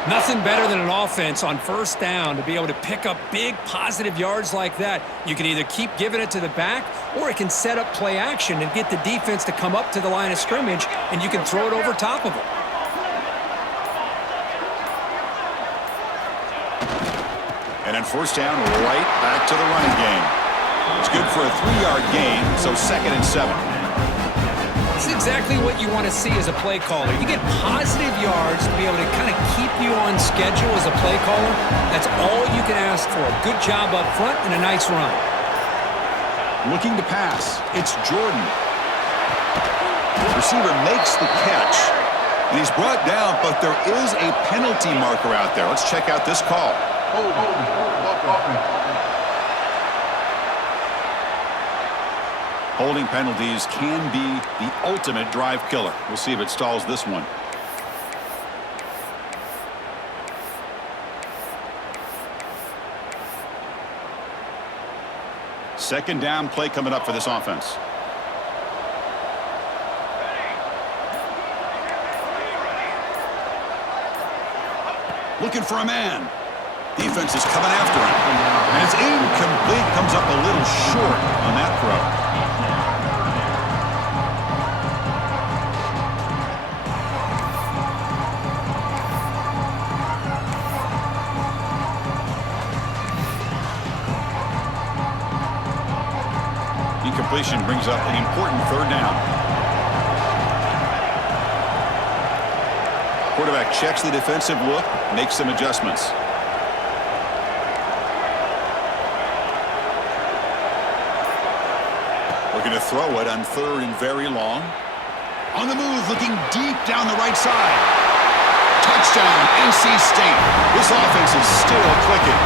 Nothing better than an offense on first down to be able to pick up big positive yards like that. You can either keep giving it to the back, or it can set up play action and get the defense to come up to the line of scrimmage, and you can throw it over top of them. And then first down, right back to the running game. It's good for a 3-yard gain, so 2nd and 7. That's exactly what you want to see as a play caller. You get positive yards to be able to kind of keep you on schedule as a play caller. That's all you can ask for. Good job up front and a nice run. Looking to pass. It's Jordan. The receiver makes the catch. And he's brought down, but there is a penalty marker out there. Let's check out this call. Holding penalties can be the ultimate drive killer. We'll see if it stalls this one. Second down play coming up for this offense. Looking for a man. Defense is coming after him. And it's incomplete. Comes up a little short on that throw. Incompletion brings up an important third down. Quarterback checks the defensive look, makes some adjustments. Looking to throw it on 3rd and very long. On the move, looking deep down the right side. Touchdown, NC State. This offense is still clicking.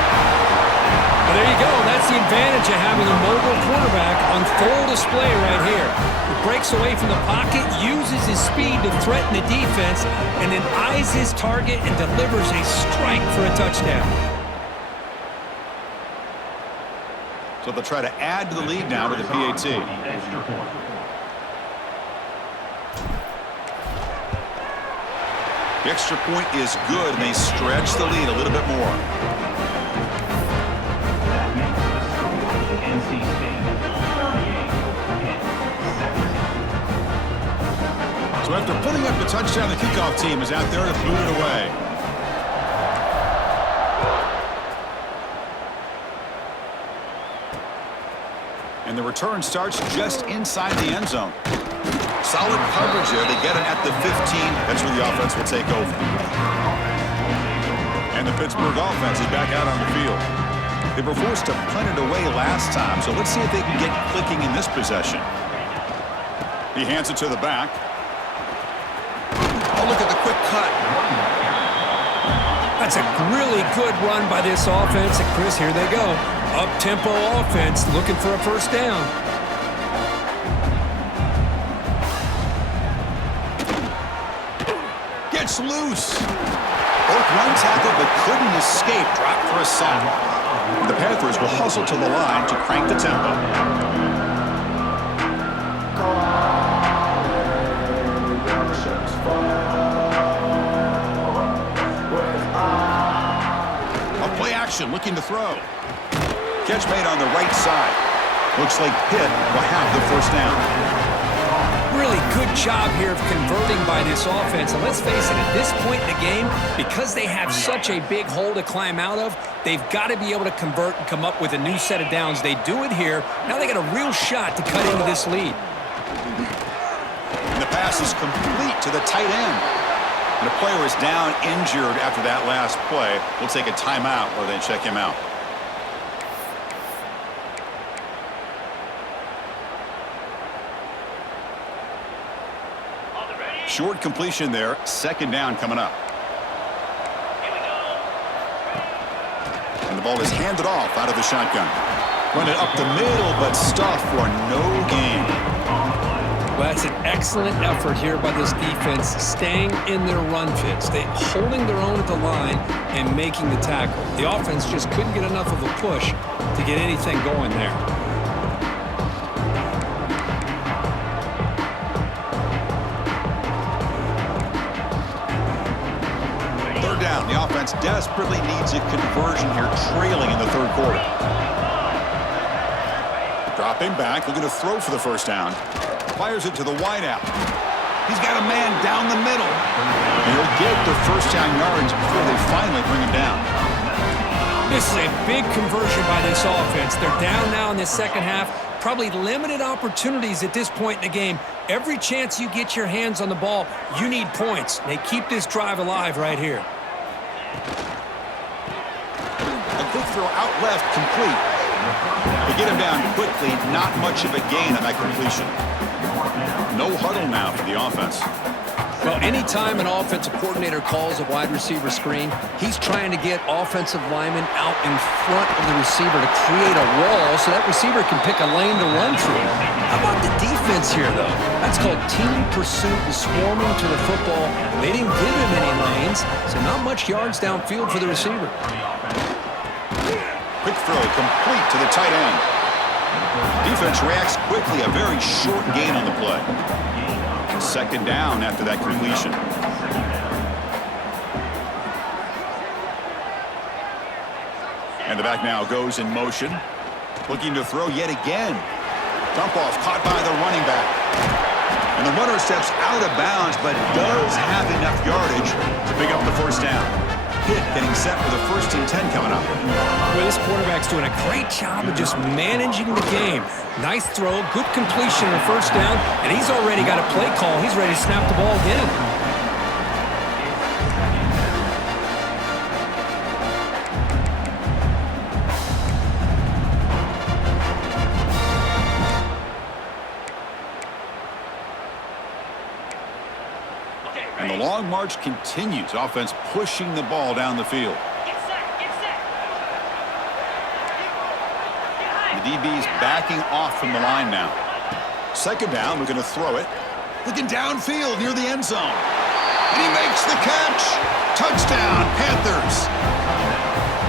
Well, there you go. That's the advantage of having a mobile quarterback on full display right here. He breaks away from the pocket, uses his speed to threaten the defense, and then eyes his target and delivers a strike for a touchdown. So they'll try to add to the lead now with the PAT. The extra point is good, and they stretch the lead a little bit more. So after putting up the touchdown, the kickoff team is out there to boot it away. And the return starts just inside the end zone. Solid coverage there. They get it at the 15. That's where the offense will take over. And the Pittsburgh offense is back out on the field. They were forced to punt it away last time, so let's see if they can get clicking in this possession. He hands it to the back. Oh, look at the quick cut. That's a really good run by this offense. And Chris, here they go. Up-tempo offense looking for a first down. Gets loose. Both run tackled but couldn't escape. Dropped for a sack. The Panthers will hustle to the line to crank the tempo. A play action looking to throw. Catch made on the right side. Looks like Pitt will have the first down. Really good job here of converting by this offense. And let's face it, at this point in the game, because they have such a big hole to climb out of, they've got to be able to convert and come up with a new set of downs. They do it here. Now they got a real shot to cut into this lead. And the pass is complete to the tight end. And the player is down injured after that last play. We'll take a timeout while they check him out. Short completion there. Second down coming up. And the ball is handed off out of the shotgun. Run it up the middle, but stuffed for no gain. Well, that's an excellent effort here by this defense, staying in their run fits. They holding their own at the line and making the tackle. The offense just couldn't get enough of a push to get anything going there. Down. The offense desperately needs a conversion here, trailing in the third quarter. Dropping back, looking to throw for the first down. Fires it to the wideout. He's got a man down the middle. And he'll get the first down yards before they finally bring him down. This is a big conversion by this offense. They're down now in the second half. Probably limited opportunities at this point in the game. Every chance you get your hands on the ball, you need points. They keep this drive alive right here. A quick throw out left, complete. They get him down quickly, not much of a gain on that completion. No huddle now for the offense. Well, anytime an offensive coordinator calls a wide receiver screen, he's trying to get offensive linemen out in front of the receiver to create a wall so that receiver can pick a lane to run through. How about the defense here, though? That's called team pursuit and swarming to the football. They didn't give him any lanes, so not much yards downfield for the receiver. Quick throw complete to the tight end. Defense reacts quickly, a very short gain on the play. Second down after that completion. And the back now goes in motion. Looking to throw yet again. Dump off caught by the running back. And the runner steps out of bounds, but does have enough yardage to pick up the first down. Pitt getting set for the 1st and 10 coming up. Well, this quarterback's doing a great job of just managing the game. Nice throw, good completion on first down, and he's already got a play call. He's ready to snap the ball again. And the long march continues. Offense pushing the ball down the field. The DB's backing off from the line now. Second down, we're going to throw it. Looking downfield near the end zone. And he makes the catch. Touchdown, Panthers.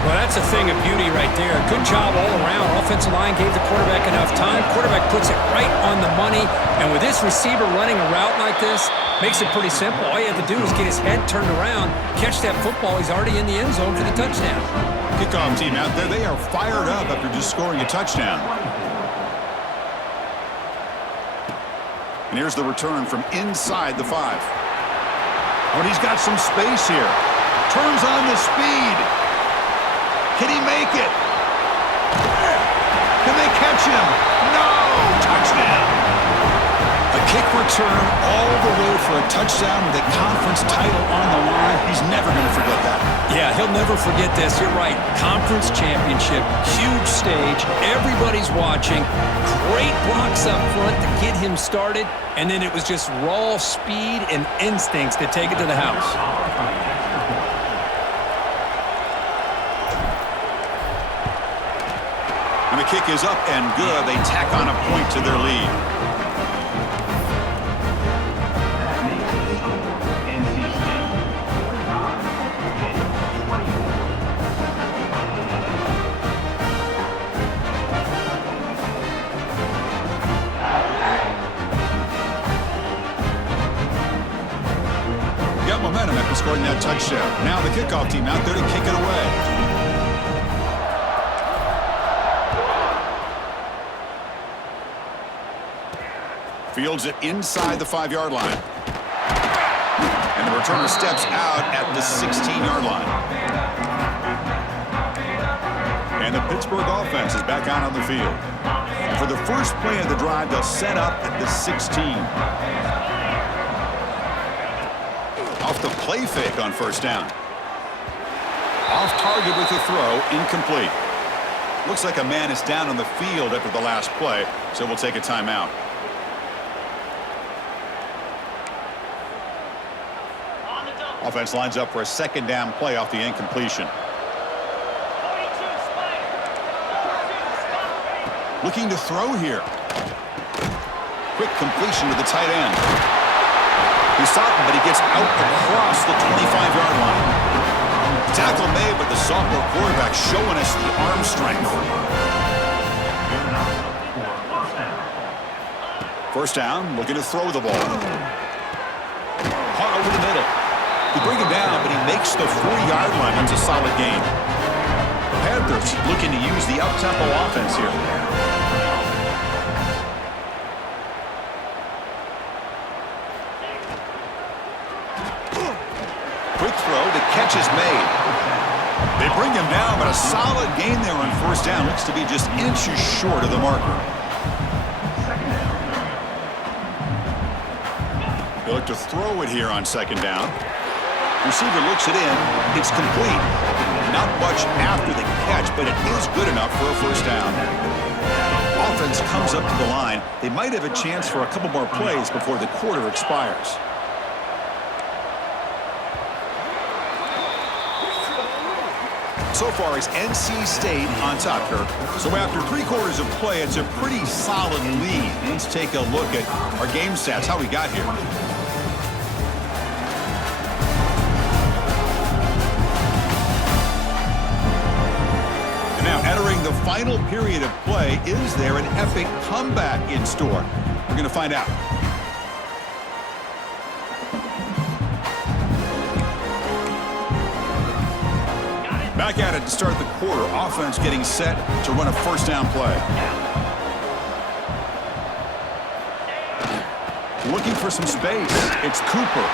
Well, that's a thing of beauty right there. Good job all around. Offensive line gave the quarterback enough time. Quarterback puts it right on the money. And with this receiver running a route like this, makes it pretty simple. All you have to do is get his head turned around, catch that football. He's already in the end zone for the touchdown. Kickoff team out there, they are fired up after just scoring a touchdown. And here's the return from inside the 5. Oh, and he's got some space here. Turns on the speed. Can he make it? Can they catch him? No! Touchdown! A kick return all the way for a touchdown with a conference title on the line. He's never going to forget that. Yeah, he'll never forget this. You're right. Conference championship, huge stage. Everybody's watching. Great blocks up front to get him started. And then it was just raw speed and instincts to take it to the house. And the kick is up and good. They tack on a point to their lead. Got momentum after scoring that touchdown. Now the kickoff team out there to kick it away. Fields it inside the 5-yard line. And the returner steps out at the 16-yard line. And the Pittsburgh offense is back out on the field. And for the first play of the drive, they'll set up at the 16. Off the play fake on first down. Off target with the throw, incomplete. Looks like a man is down on the field after the last play, so we'll take a timeout. Offense lines up for a second down play off the incompletion. Looking to throw here. Quick completion to the tight end. He's stopping, but he gets out across the 25-yard line. Tackle made, but the sophomore quarterback showing us the arm strength. First down, looking to throw the ball. Caught over the middle. They bring him down, but he makes the 40-yard line. That's a solid gain. Panthers looking to use the up-tempo offense here. Quick throw, the catch is made. They bring him down, but a solid gain there on first down. Looks to be just inches short of the marker. They look to throw it here on second down. Receiver looks it in. It's complete. Not much after the catch, but it is good enough for a first down. Offense comes up to the line. They might have a chance for a couple more plays before the quarter expires. So far, it's NC State on top, Kirk. So after 3 quarters of play, it's a pretty solid lead. Let's take a look at our game stats, how we got here. Now, entering the final period of play, is there an epic comeback in store? We're going to find out. Back at it to start the quarter. Offense getting set to run a first down play. Looking for some space. It's Cooper.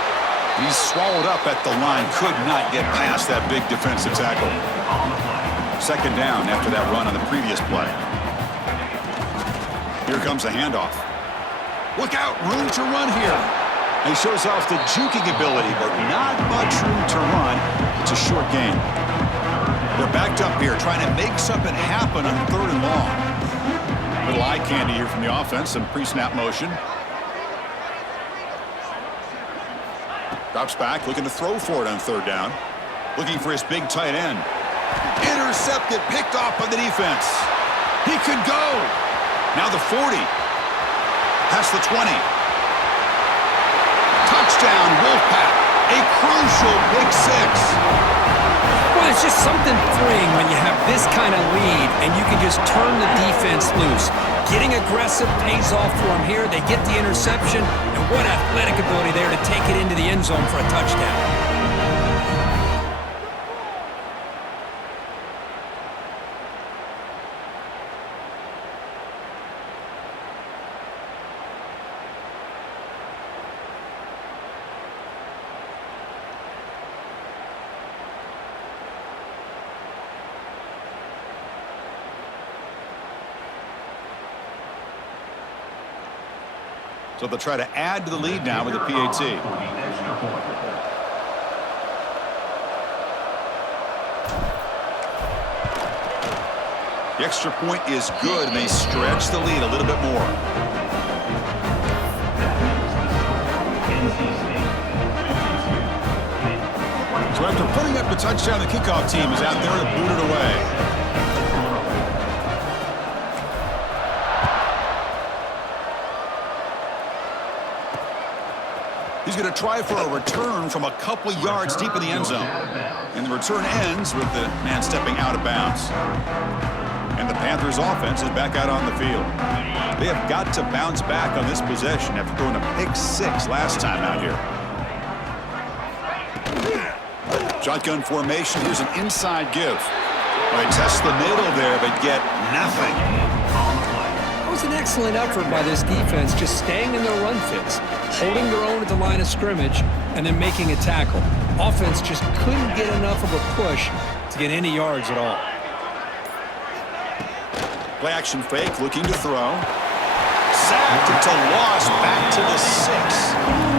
He's swallowed up at the line. Could not get past that big defensive tackle. Second down after that run on the previous play. Here comes the handoff. Look out, room to run here. He shows off the juking ability, but not much room to run. It's a short game. They're backed up here, trying to make something happen on 3rd and long. Little eye candy here from the offense, some pre-snap motion. Drops back, looking to throw for it on third down. Looking for his big tight end. Intercepted, picked off by the defense. He could go. Now the 40. Past the 20. Touchdown, Wolfpack. A crucial pick six. Well, it's just something freeing when you have this kind of lead and you can just turn the defense loose. Getting aggressive pays off for them here. They get the interception, and what athletic ability there to take it into the end zone for a touchdown. So they'll try to add to the lead now with the PAT. The extra point is good, and they stretch the lead a little bit more. So after putting up the touchdown, the kickoff team is out there to boot it away. He's going to try for a return from a couple yards deep in the end zone. And the return ends with the man stepping out of bounds. And the Panthers offense is back out on the field. They have got to bounce back on this possession after throwing a pick six last time out here. Shotgun formation. Here's an inside give. They test the middle there, but get nothing. It was an excellent effort by this defense, just staying in their run fits, holding their own at the line of scrimmage, and then making a tackle. Offense just couldn't get enough of a push to get any yards at all. Play action fake, looking to throw. Sacked until lost, back to the 6.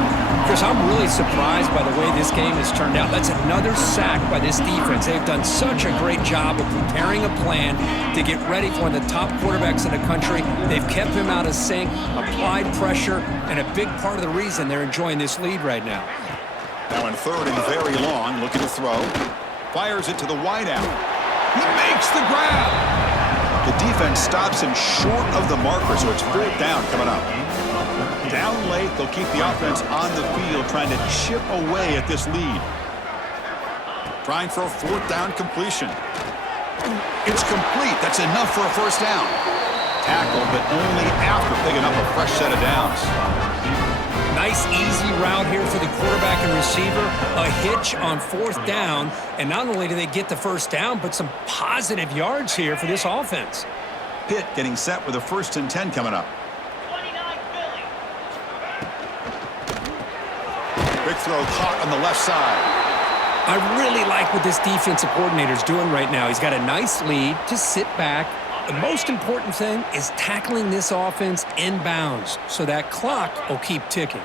Chris, I'm really surprised by the way this game has turned out. That's another sack by this defense. They've done such a great job of preparing a plan to get ready for one of the top quarterbacks in the country. They've kept him out of sync, applied pressure, and a big part of the reason they're enjoying this lead right now. Now in third and very long, looking to throw. Fires it to the wideout. He makes the grab. The defense stops him short of the marker, so it's fourth down coming up. Down late, they'll keep the offense on the field, trying to chip away at this lead. Trying for a fourth down completion. It's complete. That's enough for a first down. Tackle, but only after picking up a fresh set of downs. Nice, easy route here for the quarterback and receiver. A hitch on fourth down, and not only do they get the first down, but some positive yards here for this offense. Pitt getting set with a 1st and 10 coming up. Big throw caught on the left side. I really like what this defensive coordinator is doing right now. He's got a nice lead. Just sit back. The most important thing is tackling this offense inbounds so that clock will keep ticking.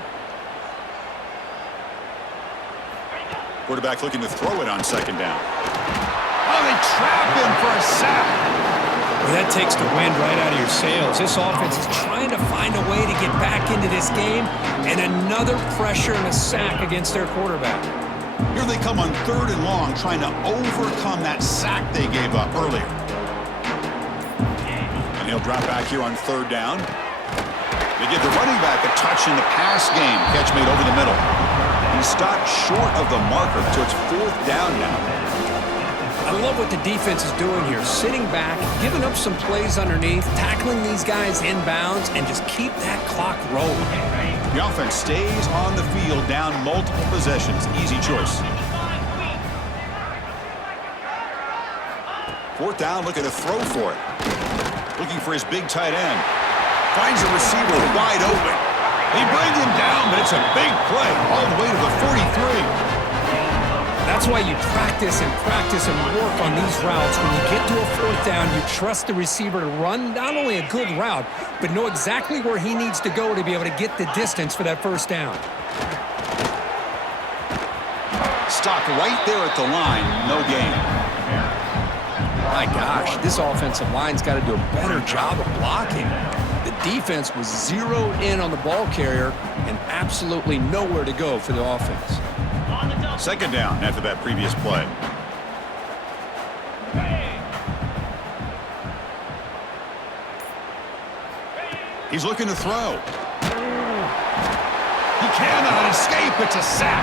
Quarterback looking to throw it on second down. Oh, they trap him for a sack. Well, that takes the wind right out of your sails. This offense is trying to find a way to get back into this game, and another pressure and a sack against their quarterback. Here they come on third and long, trying to overcome that sack they gave up earlier. And he'll drop back here on third down. They give the running back a touch in the pass game. Catch made over the middle. He stopped short of the marker, so it's fourth down now. I love what the defense is doing here. Sitting back, giving up some plays underneath, tackling these guys inbounds, and just keep that clock rolling. The offense stays on the field, down multiple possessions. Easy choice. Fourth down, looking to throw for it. Looking for his big tight end. Finds a receiver wide open. They bring him down, but it's a big play all the way to the 43. That's why you practice and work on these routes. When you get to a fourth down, you trust the receiver to run not only a good route, but know exactly where he needs to go to be able to get the distance for that first down. Stopped right there at the line. No gain. My gosh, this offensive line's got to do a better job of blocking. The defense was zeroed in on the ball carrier and absolutely nowhere to go for the offense. Second down after that previous play. He's looking to throw. He cannot escape. It's a sack.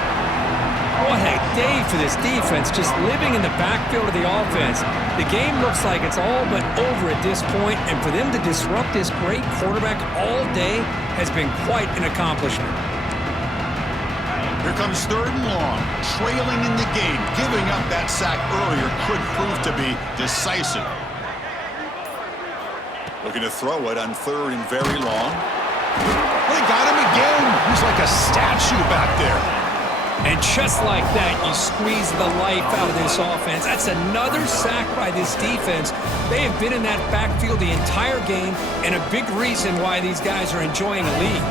What a day for this defense, just living in the backfield of the offense. The game looks like it's all but over at this point, and for them to disrupt this great quarterback all day has been quite an accomplishment. Here comes 3rd and long, trailing in the game. Giving up that sack earlier could prove to be decisive. Looking to throw it on 3rd and very long. They got him again. He's like a statue back there. And just like that, you squeeze the life out of this offense. That's another sack by this defense. They have been in that backfield the entire game, and a big reason why these guys are enjoying a lead.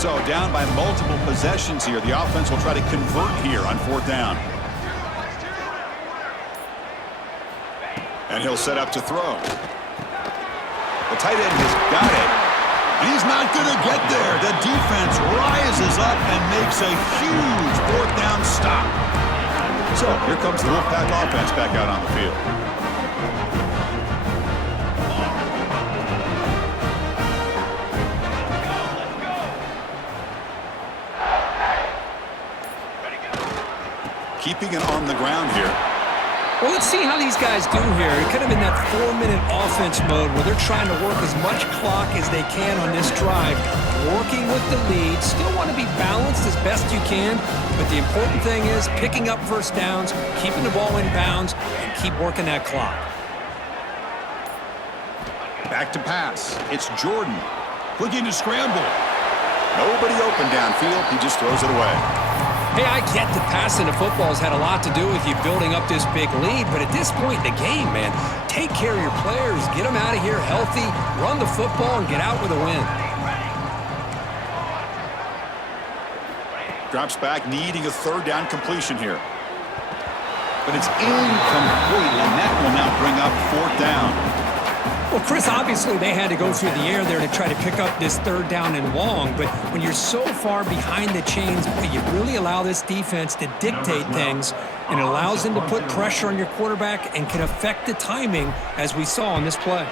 So down by multiple possessions here. The offense will try to convert here on 4th down. And he'll set up to throw. The tight end has got it. And he's not going to get there. The defense rises up and makes a huge 4th down stop. So here comes the Wolfpack offense back out on the field. Keeping it on the ground here. Well, let's see how these guys do here. They're kind of in that 4-minute offense mode where they're trying to work as much clock as they can on this drive, working with the lead. Still want to be balanced as best you can, but the important thing is picking up first downs, keeping the ball in bounds, and keep working that clock. Back to pass. It's Jordan. Looking to scramble. Nobody open downfield. He just throws it away. Hey, I get that passing the football has had a lot to do with you building up this big lead, but at this point in the game, man, take care of your players, get them out of here healthy, run the football, and get out with a win. Drops back, needing a 3rd down completion here. But it's incomplete, and that will now bring up 4th down. Well, Chris, obviously they had to go through the air there to try to pick up this 3rd down and long, but when you're so far behind the chains, boy, you really allow this defense to dictate things, and it allows them to put pressure on your quarterback and can affect the timing, as we saw on this play.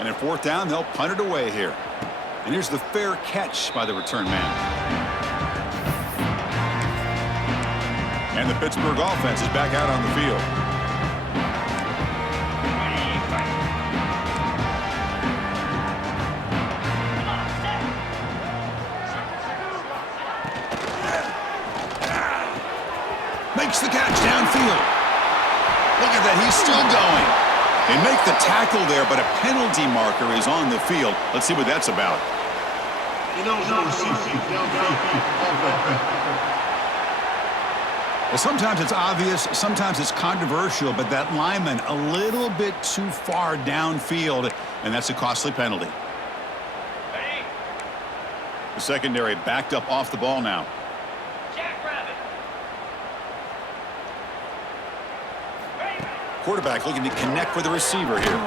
And at 4th down, they'll punt it away here. And here's the fair catch by the return man. And the Pittsburgh offense is back out on the field. Makes the catch downfield. Look at that, he's still going. They make the tackle there, but a penalty marker is on the field. Let's see what that's about. Well, sometimes it's obvious, sometimes it's controversial, but that lineman a little bit too far downfield, and that's a costly penalty. The secondary backed up off the ball now. Quarterback looking to connect with the receiver here.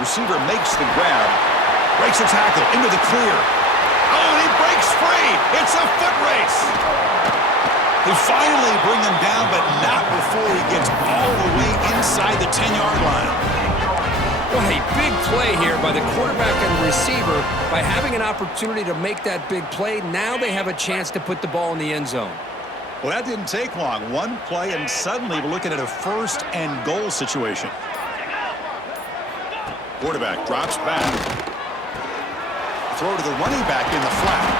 Receiver makes the grab, breaks a tackle into the clear. Oh, and he breaks free. It's a foot race. They finally bring him down, but not before he gets all the way inside the 10-yard line. What a big play here by the quarterback and the receiver. By having an opportunity to make that big play, now they have a chance to put the ball in the end zone. Well, that didn't take long. One play, and suddenly we're looking at a 1st and goal situation. Quarterback drops back. Throw to the running back in the flat.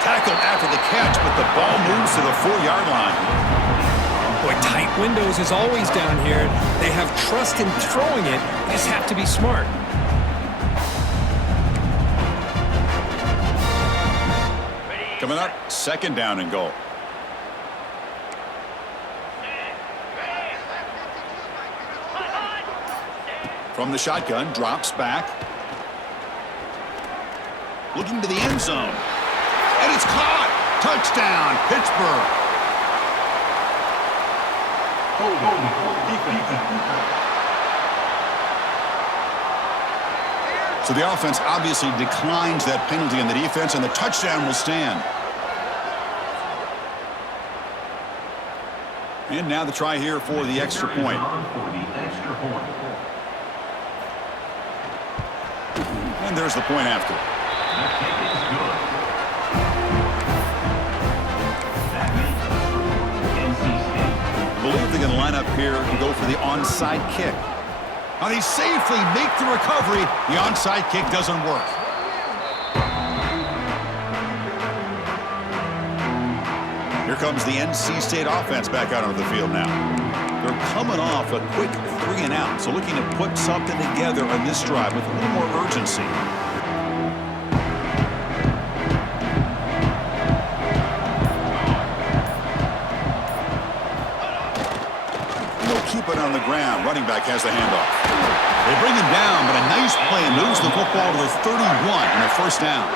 Tackled after the catch, but the ball moves to the 4-yard line. Boy, tight windows is always down here. They have trust in throwing it. They just have to be smart. Coming up, 2nd down and goal. From the shotgun, drops back. Looking to the end zone. And it's caught! Touchdown, Pittsburgh! So the offense obviously declines that penalty on the defense, and the touchdown will stand. And now the try here for the extra point. And there's the point after. I believe they're going to line up here and go for the onside kick. Now they safely make the recovery. The onside kick doesn't work. Here comes the NC State offense back out onto the field now. They're coming off a quick 3-and-out, so looking to put something together on this drive with a little more urgency. They'll keep it on the ground. Running back has the handoff. They bring him down, but a nice play and moves the football to the 31 and a first down.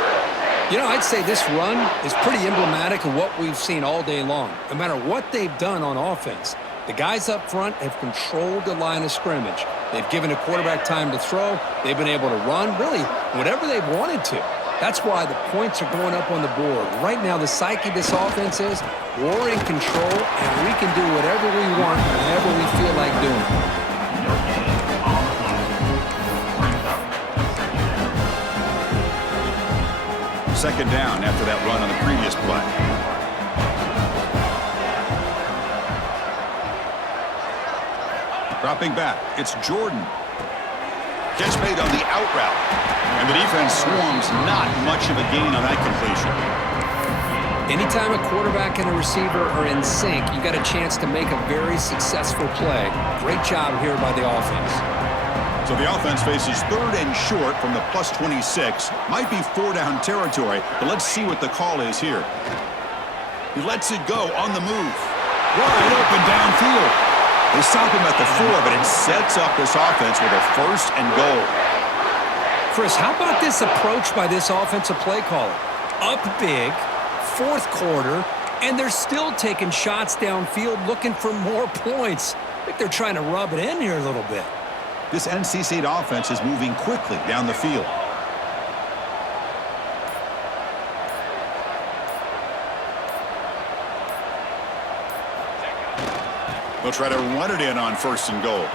You know, I'd say this run is pretty emblematic of what we've seen all day long. No matter what they've done on offense, the guys up front have controlled the line of scrimmage. They've given the quarterback time to throw. They've been able to run, really, whatever they've wanted to. That's why the points are going up on the board. Right now, the psyche of this offense is we're in control, and we can do whatever we want whenever we feel like doing it. Second down after that run on the previous play. Dropping back, it's Jordan. Catch made on the out route. And the defense swarms, not much of a gain on that completion. Anytime a quarterback and a receiver are in sync, you got a chance to make a very successful play. Great job here by the offense. So the offense faces 3rd and short from the +26. Might be 4-down territory, but let's see what the call is here. He lets it go on the move. Wide open downfield. They stop him at the 4, but it sets up this offense with a 1st and goal. Chris, how about this approach by this offensive play caller? Up big, 4th quarter, and they're still taking shots downfield looking for more points. I think they're trying to rub it in here a little bit. This NC State offense is moving quickly down the field. They'll try to run it in on 1st and goal.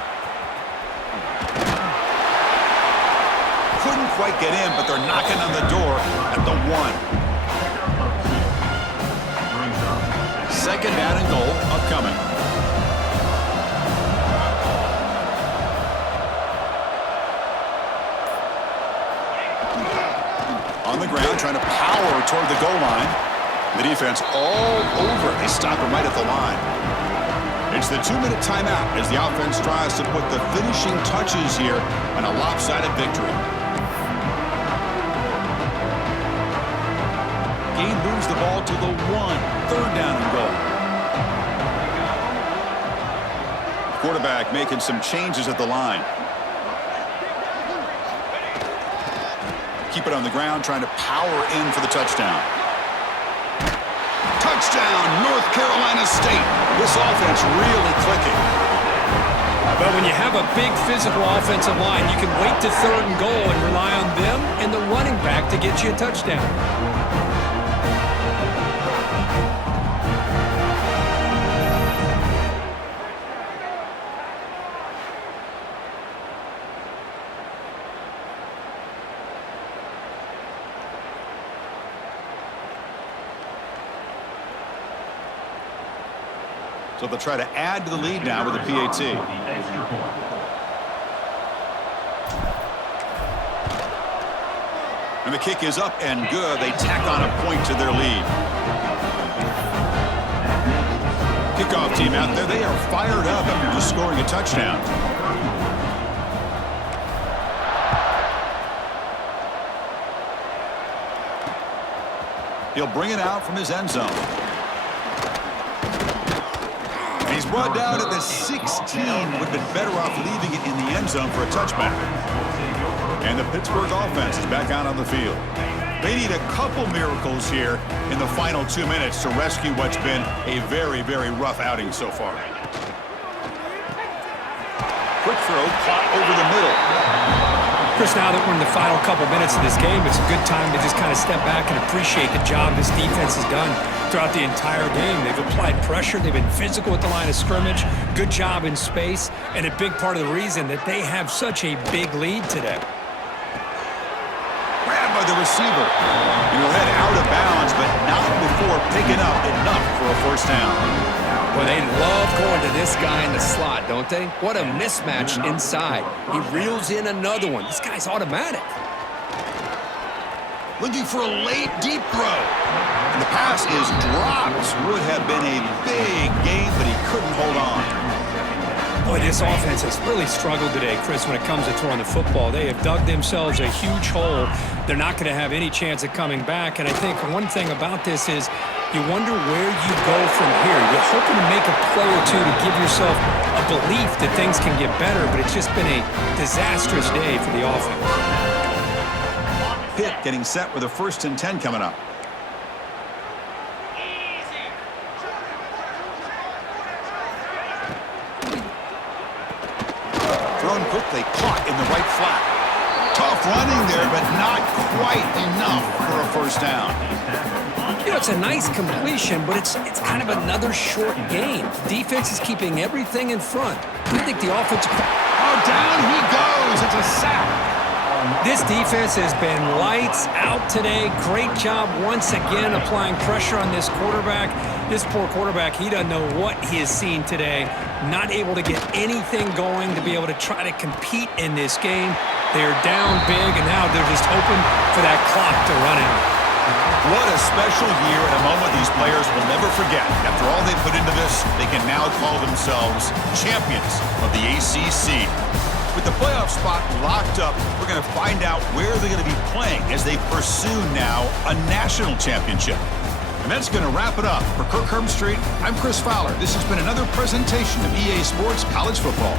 Couldn't quite get in, but they're knocking on the door at the 1. 2nd down and goal upcoming. On the ground, trying to power toward the goal line. The defense all over. They stop him right at the line. It's the 2-minute timeout as the offense tries to put the finishing touches here on a lopsided victory. Game moves the ball to the 1. 3rd down and goal. Quarterback making some changes at the line. Keep it on the ground, trying to power in for the touchdown. Touchdown, North Carolina State. This offense really clicking. But when you have a big physical offensive line, you can wait to 3rd and goal and rely on them and the running back to get you a touchdown. So they'll try to add to the lead now with the PAT. And the kick is up and good. They tack on a point to their lead. Kickoff team out there. They are fired up after just scoring a touchdown. He'll bring it out from his end zone. He's brought down at the 16. Would have been better off leaving it in the end zone for a touchback. And the Pittsburgh offense is back out on the field. They need a couple miracles here in the final 2 minutes to rescue what's been a very, very rough outing so far. Quick throw, caught over the middle. Chris, now that we're in the final couple minutes of this game, it's a good time to just kind of step back and appreciate the job this defense has done throughout the entire game. They've applied pressure. They've been physical at the line of scrimmage. Good job in space, and a big part of the reason that they have such a big lead today. Grabbed by the receiver. He'll head out of bounds, but not before picking up enough for a first down. Well, they love going to this guy in the slot, don't they? What a mismatch inside. He reels in another one. This guy's automatic. Looking for a late, deep throw. And the pass is dropped. Would have been a big game, but he couldn't hold on. Boy, this offense has really struggled today, Chris, when it comes to throwing the football. They have dug themselves a huge hole. They're not going to have any chance of coming back. And I think one thing about this is you wonder where you go from here. You're hoping to make a play or two to give yourself a belief that things can get better, but it's just been a disastrous day for the offense. Pitt getting set with a 1st and 10 coming up. Thrown quickly, caught in the right flat. Tough running there, but not quite enough for a first down. You know, it's a nice completion, but it's kind of another short game. Defense is keeping everything in front. I think the offense... Oh, down he goes. It's a sack. This defense has been lights out today. Great job once again applying pressure on this quarterback. This poor quarterback, he doesn't know what he has seen today. Not able to get anything going to be able to try to compete in this game. They're down big, and now they're just hoping for that clock to run out. What a special year and a moment these players will never forget. After all they put into this, they can now call themselves champions of the ACC. With the playoff spot locked up, we're going to find out where they're going to be playing as they pursue now a national championship. And that's going to wrap it up. For Kirk Herbstreit, I'm Chris Fowler. This has been another presentation of EA Sports College Football.